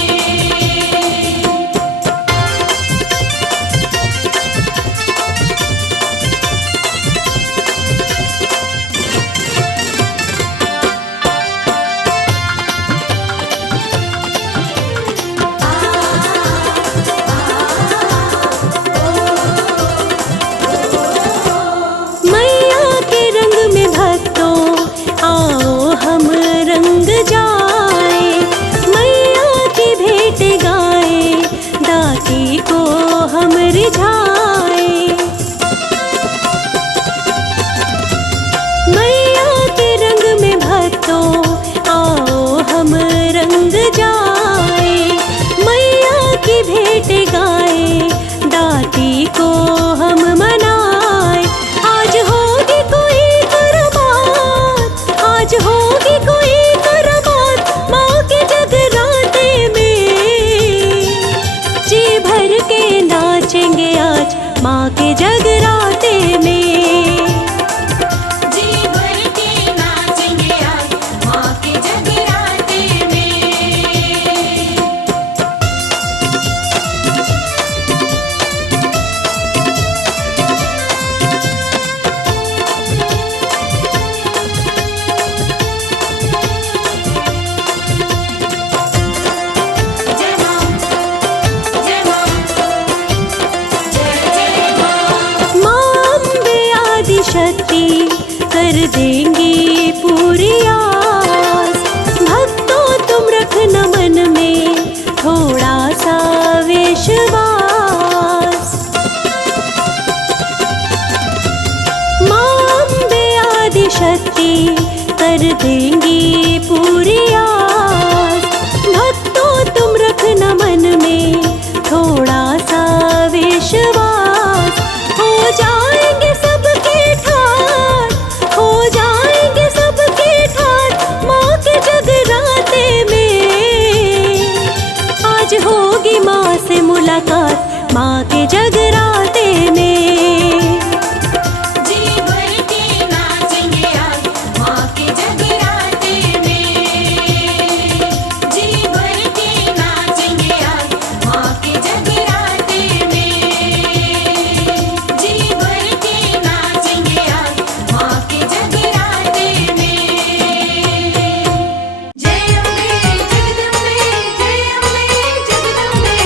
हम मनाए। आज होगी कोई कुर्बान, आज होगी कोई कुर्बान माँ के जगराते में। जी भर के नाचेंगे आज माँ के जगराते में। जी भर के नाचेंगे आज माँ के जगराते में। जय माँ, जय माँ, जय जय माँ। माँ अम्बे आदि शक्ति कर देंगी पूरी आस। भक्तों तुम रखना मन में थोड़ा सा विश्वास। माँ अम्बे आदि शक्ति कर देंगी पूरी आस। भक्तों तुम रखना मन में थोड़ा सा विश्वास। हो जाएंगे सबके ठाठ, हो जाएंगे सबके ठाठ माँ के जगराते में। आज होगी माँ से मुलाकात माँ के जगराते में। जी भर के नाचेंगे आज माँ के जगराते में। जी भर के नाचेंगे आज माँ के जगराते में। जी भर के नाचेंगे आज माँ के जगराते में। जय अम्बे जगदम्बे, जय अम्बे जगदम्बे।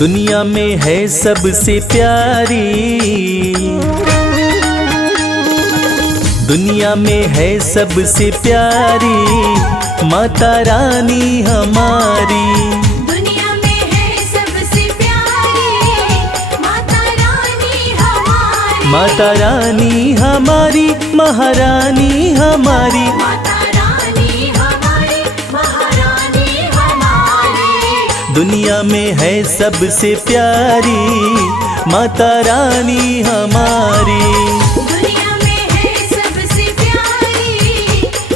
दुनिया में है सबसे प्यारी, दुनिया में है सबसे प्यारी माता रानी हमारी। दुनिया में है सबसे प्यारी माता रानी हमारी। माता रानी हमारी, महारानी हमारी। माता रानी हमारी, महारानी हमारी। दुनिया में है सबसे प्यारी माता रानी हमारी। दुनिया में है सबसे प्यारी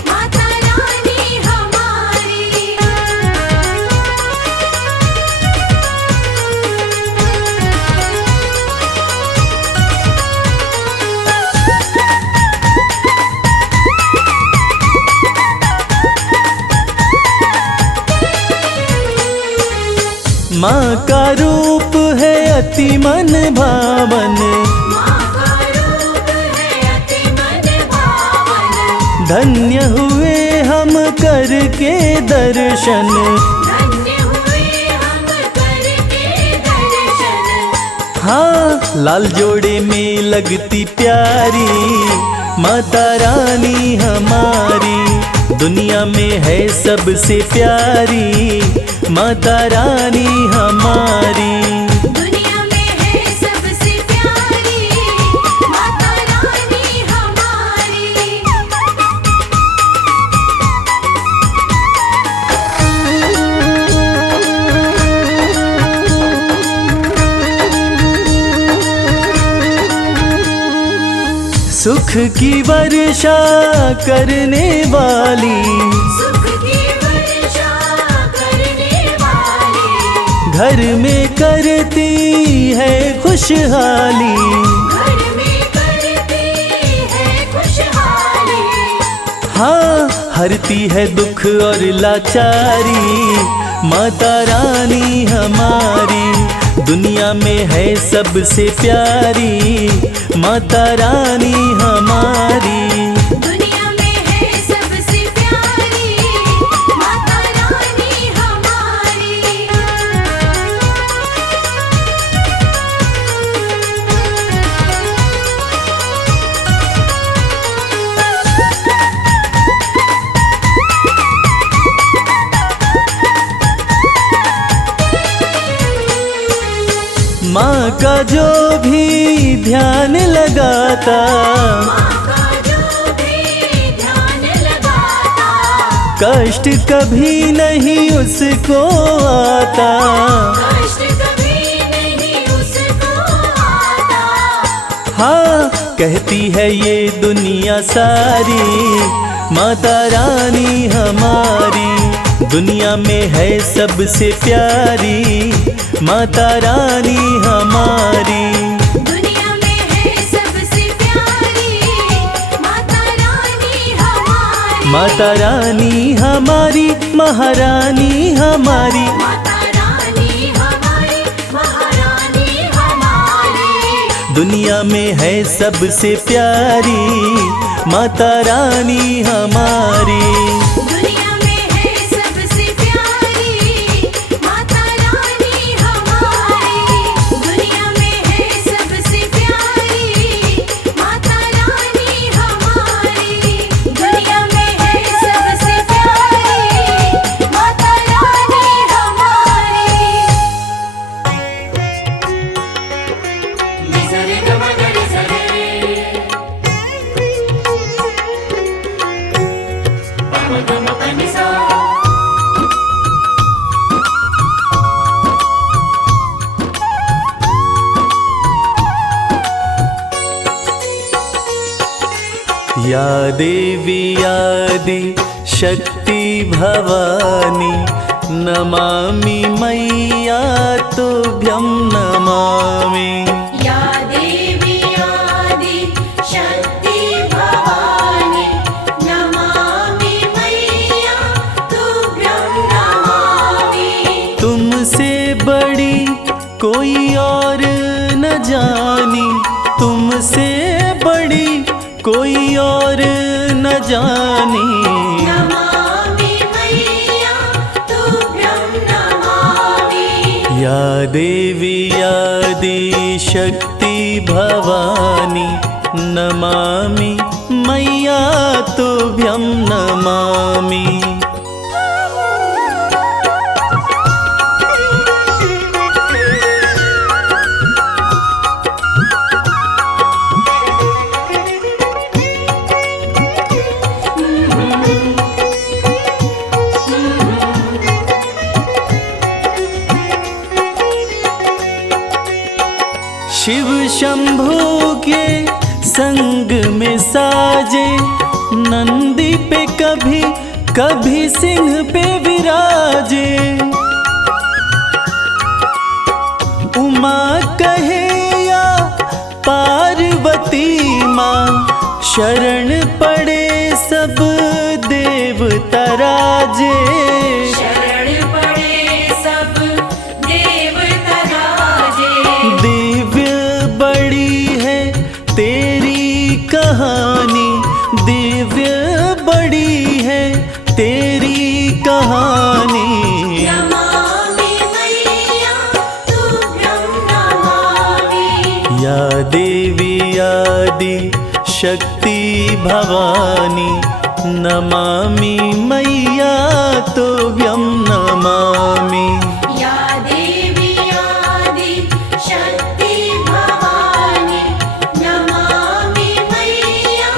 माता रानी हमारी। माँ का रूप है अति मन भावन, माँ का रूप है अति मन भावन। धन्य हुए हम करके दर्शन। धन्य हुए हम करके दर्शन। हाँ, लाल जोड़े में लगती प्यारी माता रानी हमारी। दुनिया में है सबसे प्यारी माता रानी हमारी। दुनिया में है सबसे प्यारी माता रानी हमारी। सुख की वर्षा करने वाली, सुख की वर्षा करने वाली। घर में करती है खुशहाली। घर में करती है खुशहाली। हाँ, हरती है दुख और लाचारी माता रानी हमारी। दुनिया में है सबसे प्यारी माता रानी हमारी। दुनिया में है सबसे प्यारी माता रानी हमारी। माँ का जो भी ध्यान लगाता, माँ का जो भी ध्यान लगाता, कष्ट कभी नहीं उसको आता। कष्ट कभी नहीं उसको आता। हाँ, कहती है ये दुनिया सारी, माता रानी हमारी दुनिया में है सबसे प्यारी, माता रानी हमारी। दुनिया में है सबसे प्यारी, माता रानी हमारी। माता रानी हमारी, महारानी हमारी। माता रानी हमारी, महारानी हमारी। दुनिया में है सबसे प्यारी, माता रानी हमारी। दुनिया में है सबसे प्यारी, माता रानी हमारी। दुनिया में है सबसे प्यारी, माता रानी हमारी। दुनिया में है सबसे प्यारी, माता रानी हमारी। निसरे गमगरे सरे, पमगमपनिसा। या देवी आदि शक्ति भवानी, नमामि मैया तुभ्यं नमामि। या देवी आदि शक्ति भवानी, नमामि मैया तुभ्यं नमामि। तुमसे बड़ी कोई और न जानी, तुमसे बड़ी कोई और न जानी। नमामि मैया तुभ्यं नमामि। या देवी आदि शक्ति भवानी, नमामि मैया तुभ्यं नमामि। शिव शंभू के संग में साजे, नंदी पे कभी कभी सिंह पे विराजे। उमा कहे या पार्वती माँ, शरण पड़े सब देवता राजे। शरण पड़े सब देवता राजे। दिव्य बड़ी है तेरी कहानी, दिव्य बड़ी है तेरी कहानी। नमामि मैया तुभ्यं नमामि। या देवी आदि शक्ति भवानी, नमामि मैया तुभ्यं नमामि। या देवी आदि शक्ति भवानी, नमामि मैया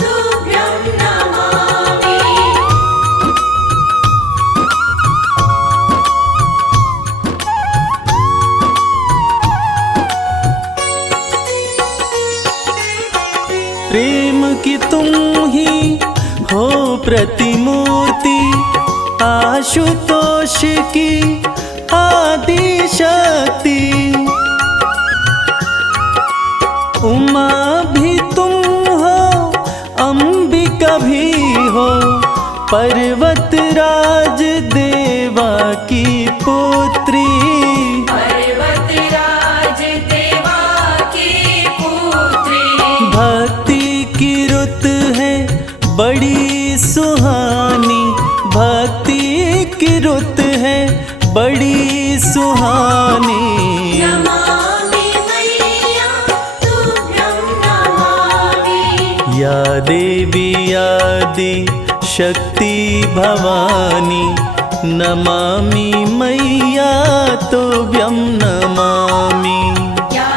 तुभ्यं नमामि। प्रेम की तुम ही हो प्रतिमूर्ति, आशुतोष की आदि शक्ति। उमा भी तुम हो, अंबिका भी हो, पर्वत राज देवा की पुत्री। पर्वतराज देवा की पुत्री। भक्ति की रुत है बड़ी सुहानी, भक्ति की रुत है बड़ी सुहानी। नमामि मैया तुभ्यं नमामि। या देवी आदि शक्ति भवानी, नमामि मैया तुभ्यं नमामि। या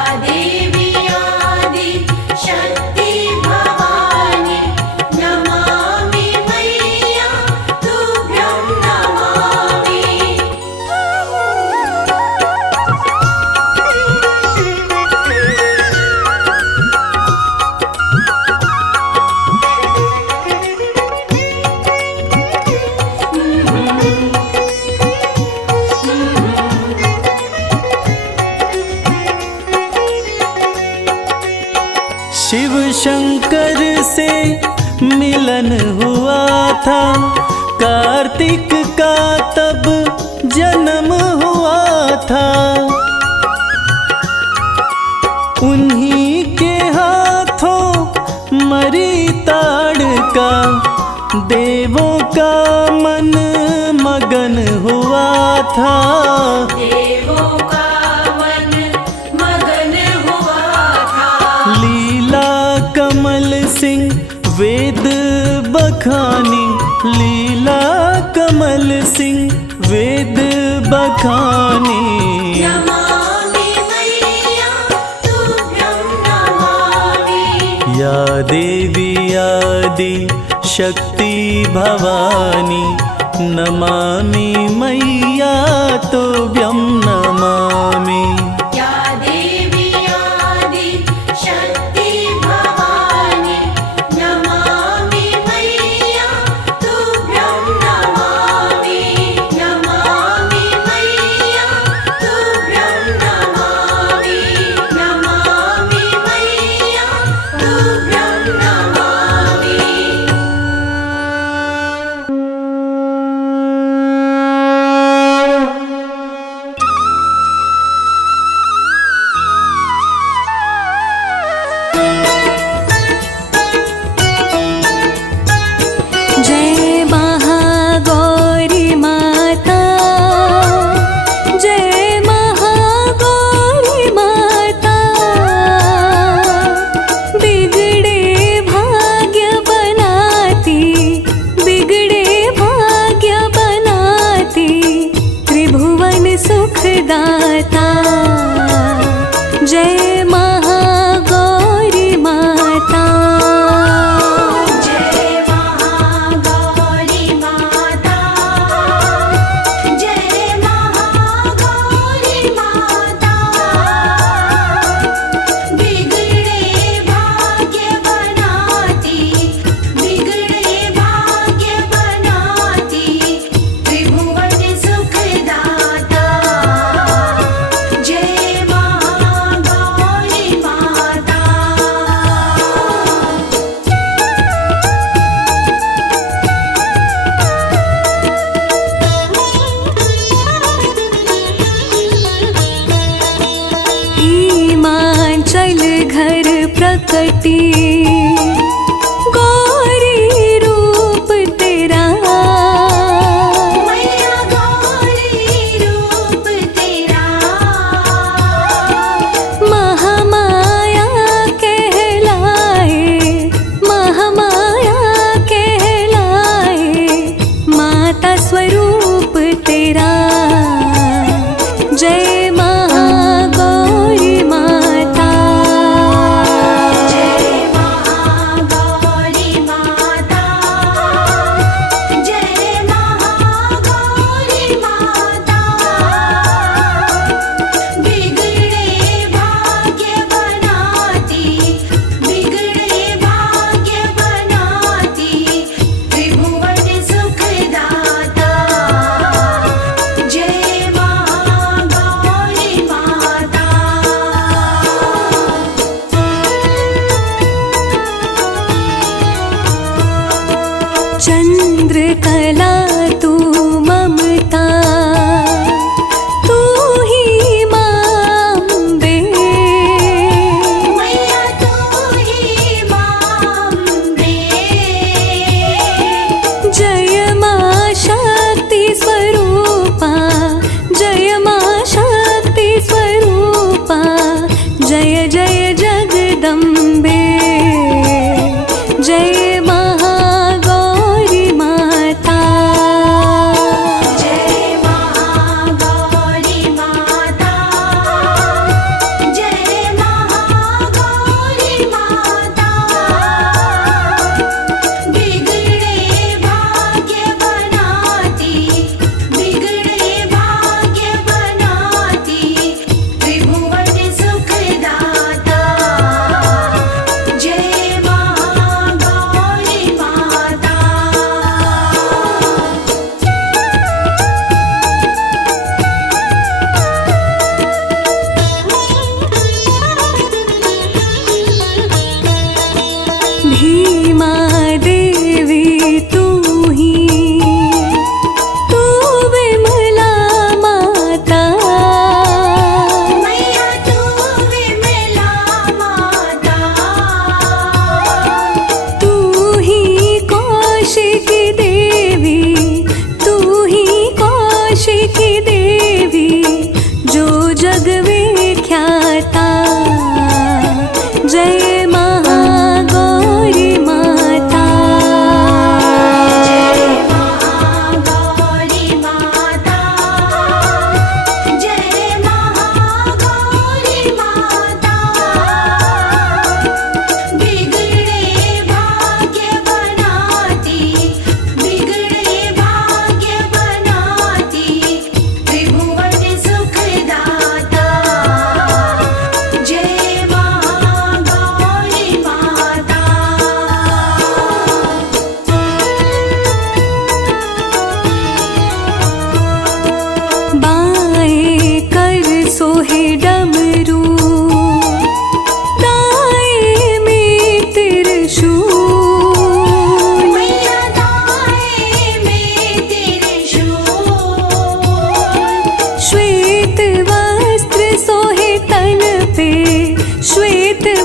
शिव शंकर से मिलन हुआ था, कार्तिक का तब जन्म हुआ था। उन्हीं के हाथों मरी ताड़का, देवों का मन मगन हुआ था। देवों का मन मगन हुआ था। लीला कमल सिंह वेद बखानी, लीला कमल सिंह वेद बखानी। नमामि मैया तुभ्यं नमामि। या देवी आदि शक्ति भवानी, नमामि मैया तुभ्यं नमामि। या देवी आदि शक्ति भवानी, नमामि मैया तुभ्यं नमामि। नमामि मैया तुभ्यं नमामि। नमामि मैया तुभ्यं नमामि। जय महागौरी माता, जय महागौरी माता। बिगड़े भाग्य बनाती, बिगड़े भाग्य बनाती, त्रिभुवन सुखदाता। जय महागौरी माता। जय महागौरी माता। जय महागौरी माता। बिगड़े भाग्य बनाती, बिगड़े भाग्य बनाती, त्रिभुवन सुखदाता। जय महागौरी माता। हिमाचल घर प्रकटी, गौरी रूप तेरा। मैया गौरी रूप तेरा। महामाया कहलाए, महामाया कहलाए, माता स्वरूप तेरा। जय महागौरी माता। जय महागौरी माता। जय महागौरी माता। बिगड़े भाग्य बनाती, बिगड़े भाग्य बनाती, त्रिभुवन सुखदाता। जय महागौरी माता। चंद्रकला तू ममता, तू ही मां अम्बे। मैया तू ही मां अम्बे। जय मां शक्ति स्वरूपा, जय मां शक्ति स्वरूपा, जय जय जगदम्बे। जय महागौरी माता। जय महागौरी माता। जय महागौरी माता। बिगड़े भाग्य बनाती, बिगड़े भाग्य बनाती, त्रिभुवन सुखदाता।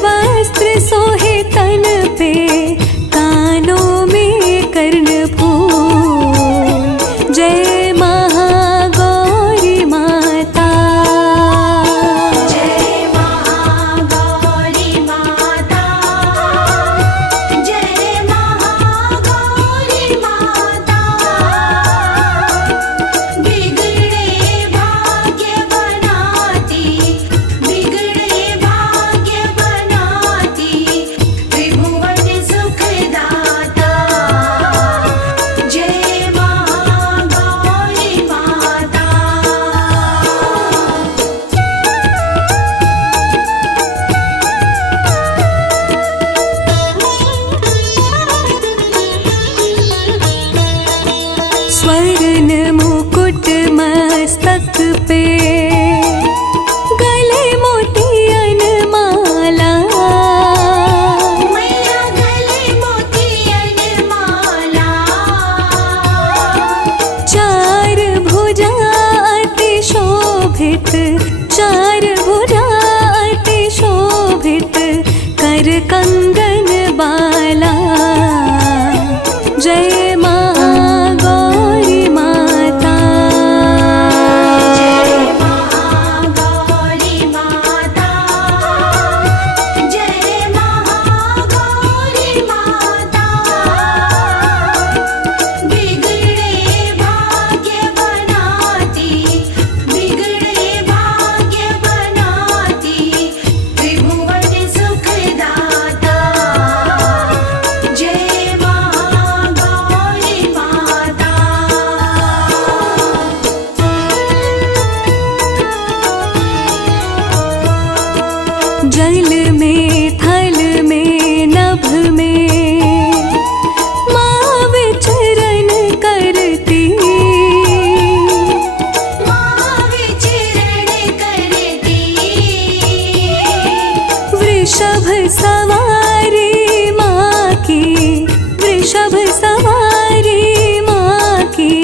वस्त्र सोहे तन पे, कानों में कर्णफूल। जय महागौरी माता। जय महागौरी माता। जय महागौरी माता। बिगड़े भाग्य बनाती, बिगड़े भाग्य बनाती, त्रिभुवन सुखदाता। जय महागौरी माता। स्वर्ण मुकुट मस्तक पे, गले मोतियन माला। मैया गले मोतियन माला। चार भुजा अति शोभित, चार भुजा अति शोभित, कर कंगन बाला। जय महागौरी माता। जय महागौरी माता। जय महागौरी माता। बिगड़े भाग्य बनाती, बिगड़े भाग्य बनाती, त्रिभुवन सुखदाता। जय महागौरी माता। जल में थल में नभ में, माँ विचरण करती। माँ विचरण करती। वृषभ सवारी माँ की, वृषभ सवारी माँ की,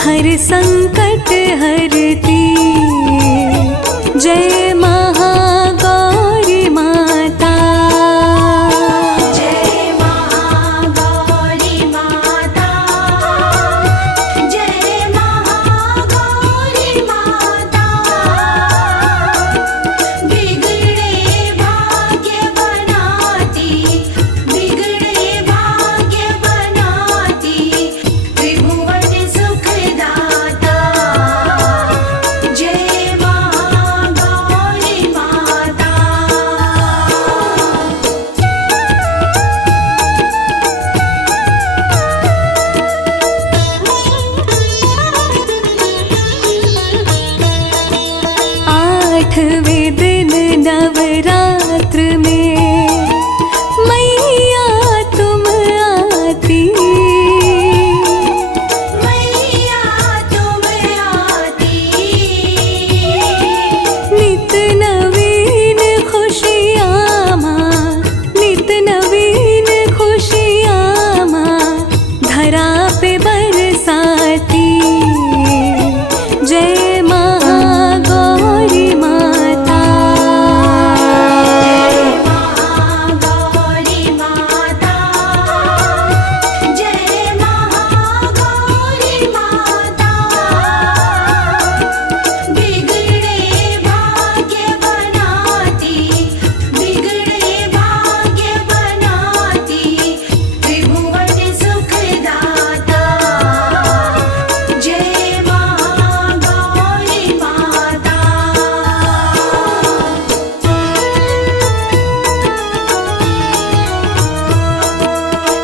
हर संकट हरती। जय महागौरी माता। जय महागौरी माता। जय महागौरी माता। बिगड़े भाग्य बनाती, बिगड़े भाग्य बनाती, त्रिभुवन सुखदाता। जय महागौरी माता। आठवें दिन नवरात्र में, मैया तुम आती। मैया तुम आती। नित नवीन खुशियाँ माँ, नित नवीन खुशियाँ माँ, धरा पे बरसाती। जय महागौरी माता। जय महागौरी माता। जय महागौरी माता। बिगड़े भाग्य बनाती, बिगड़े भाग्य बनाती, त्रिभुवन सुखदाता। जय महागौरी माता।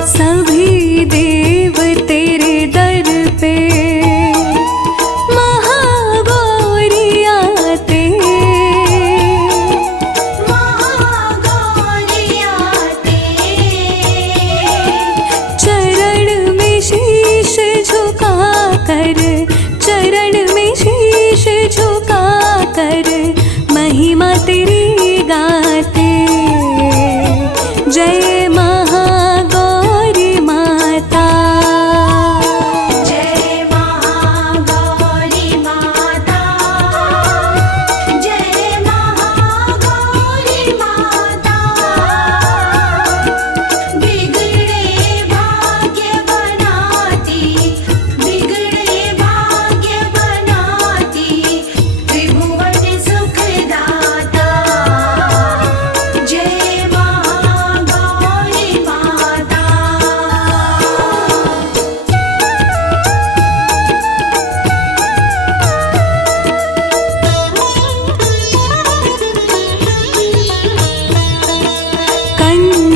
सभी देव तेरे दर पे, महागौरी आते। महागौरी आते। चरण में शीश झुका कर, चरण में शीश झुका कर, महिमा तेरी गाते। जय महागौरी माता।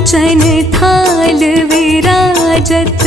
कंचन थाल विराजत।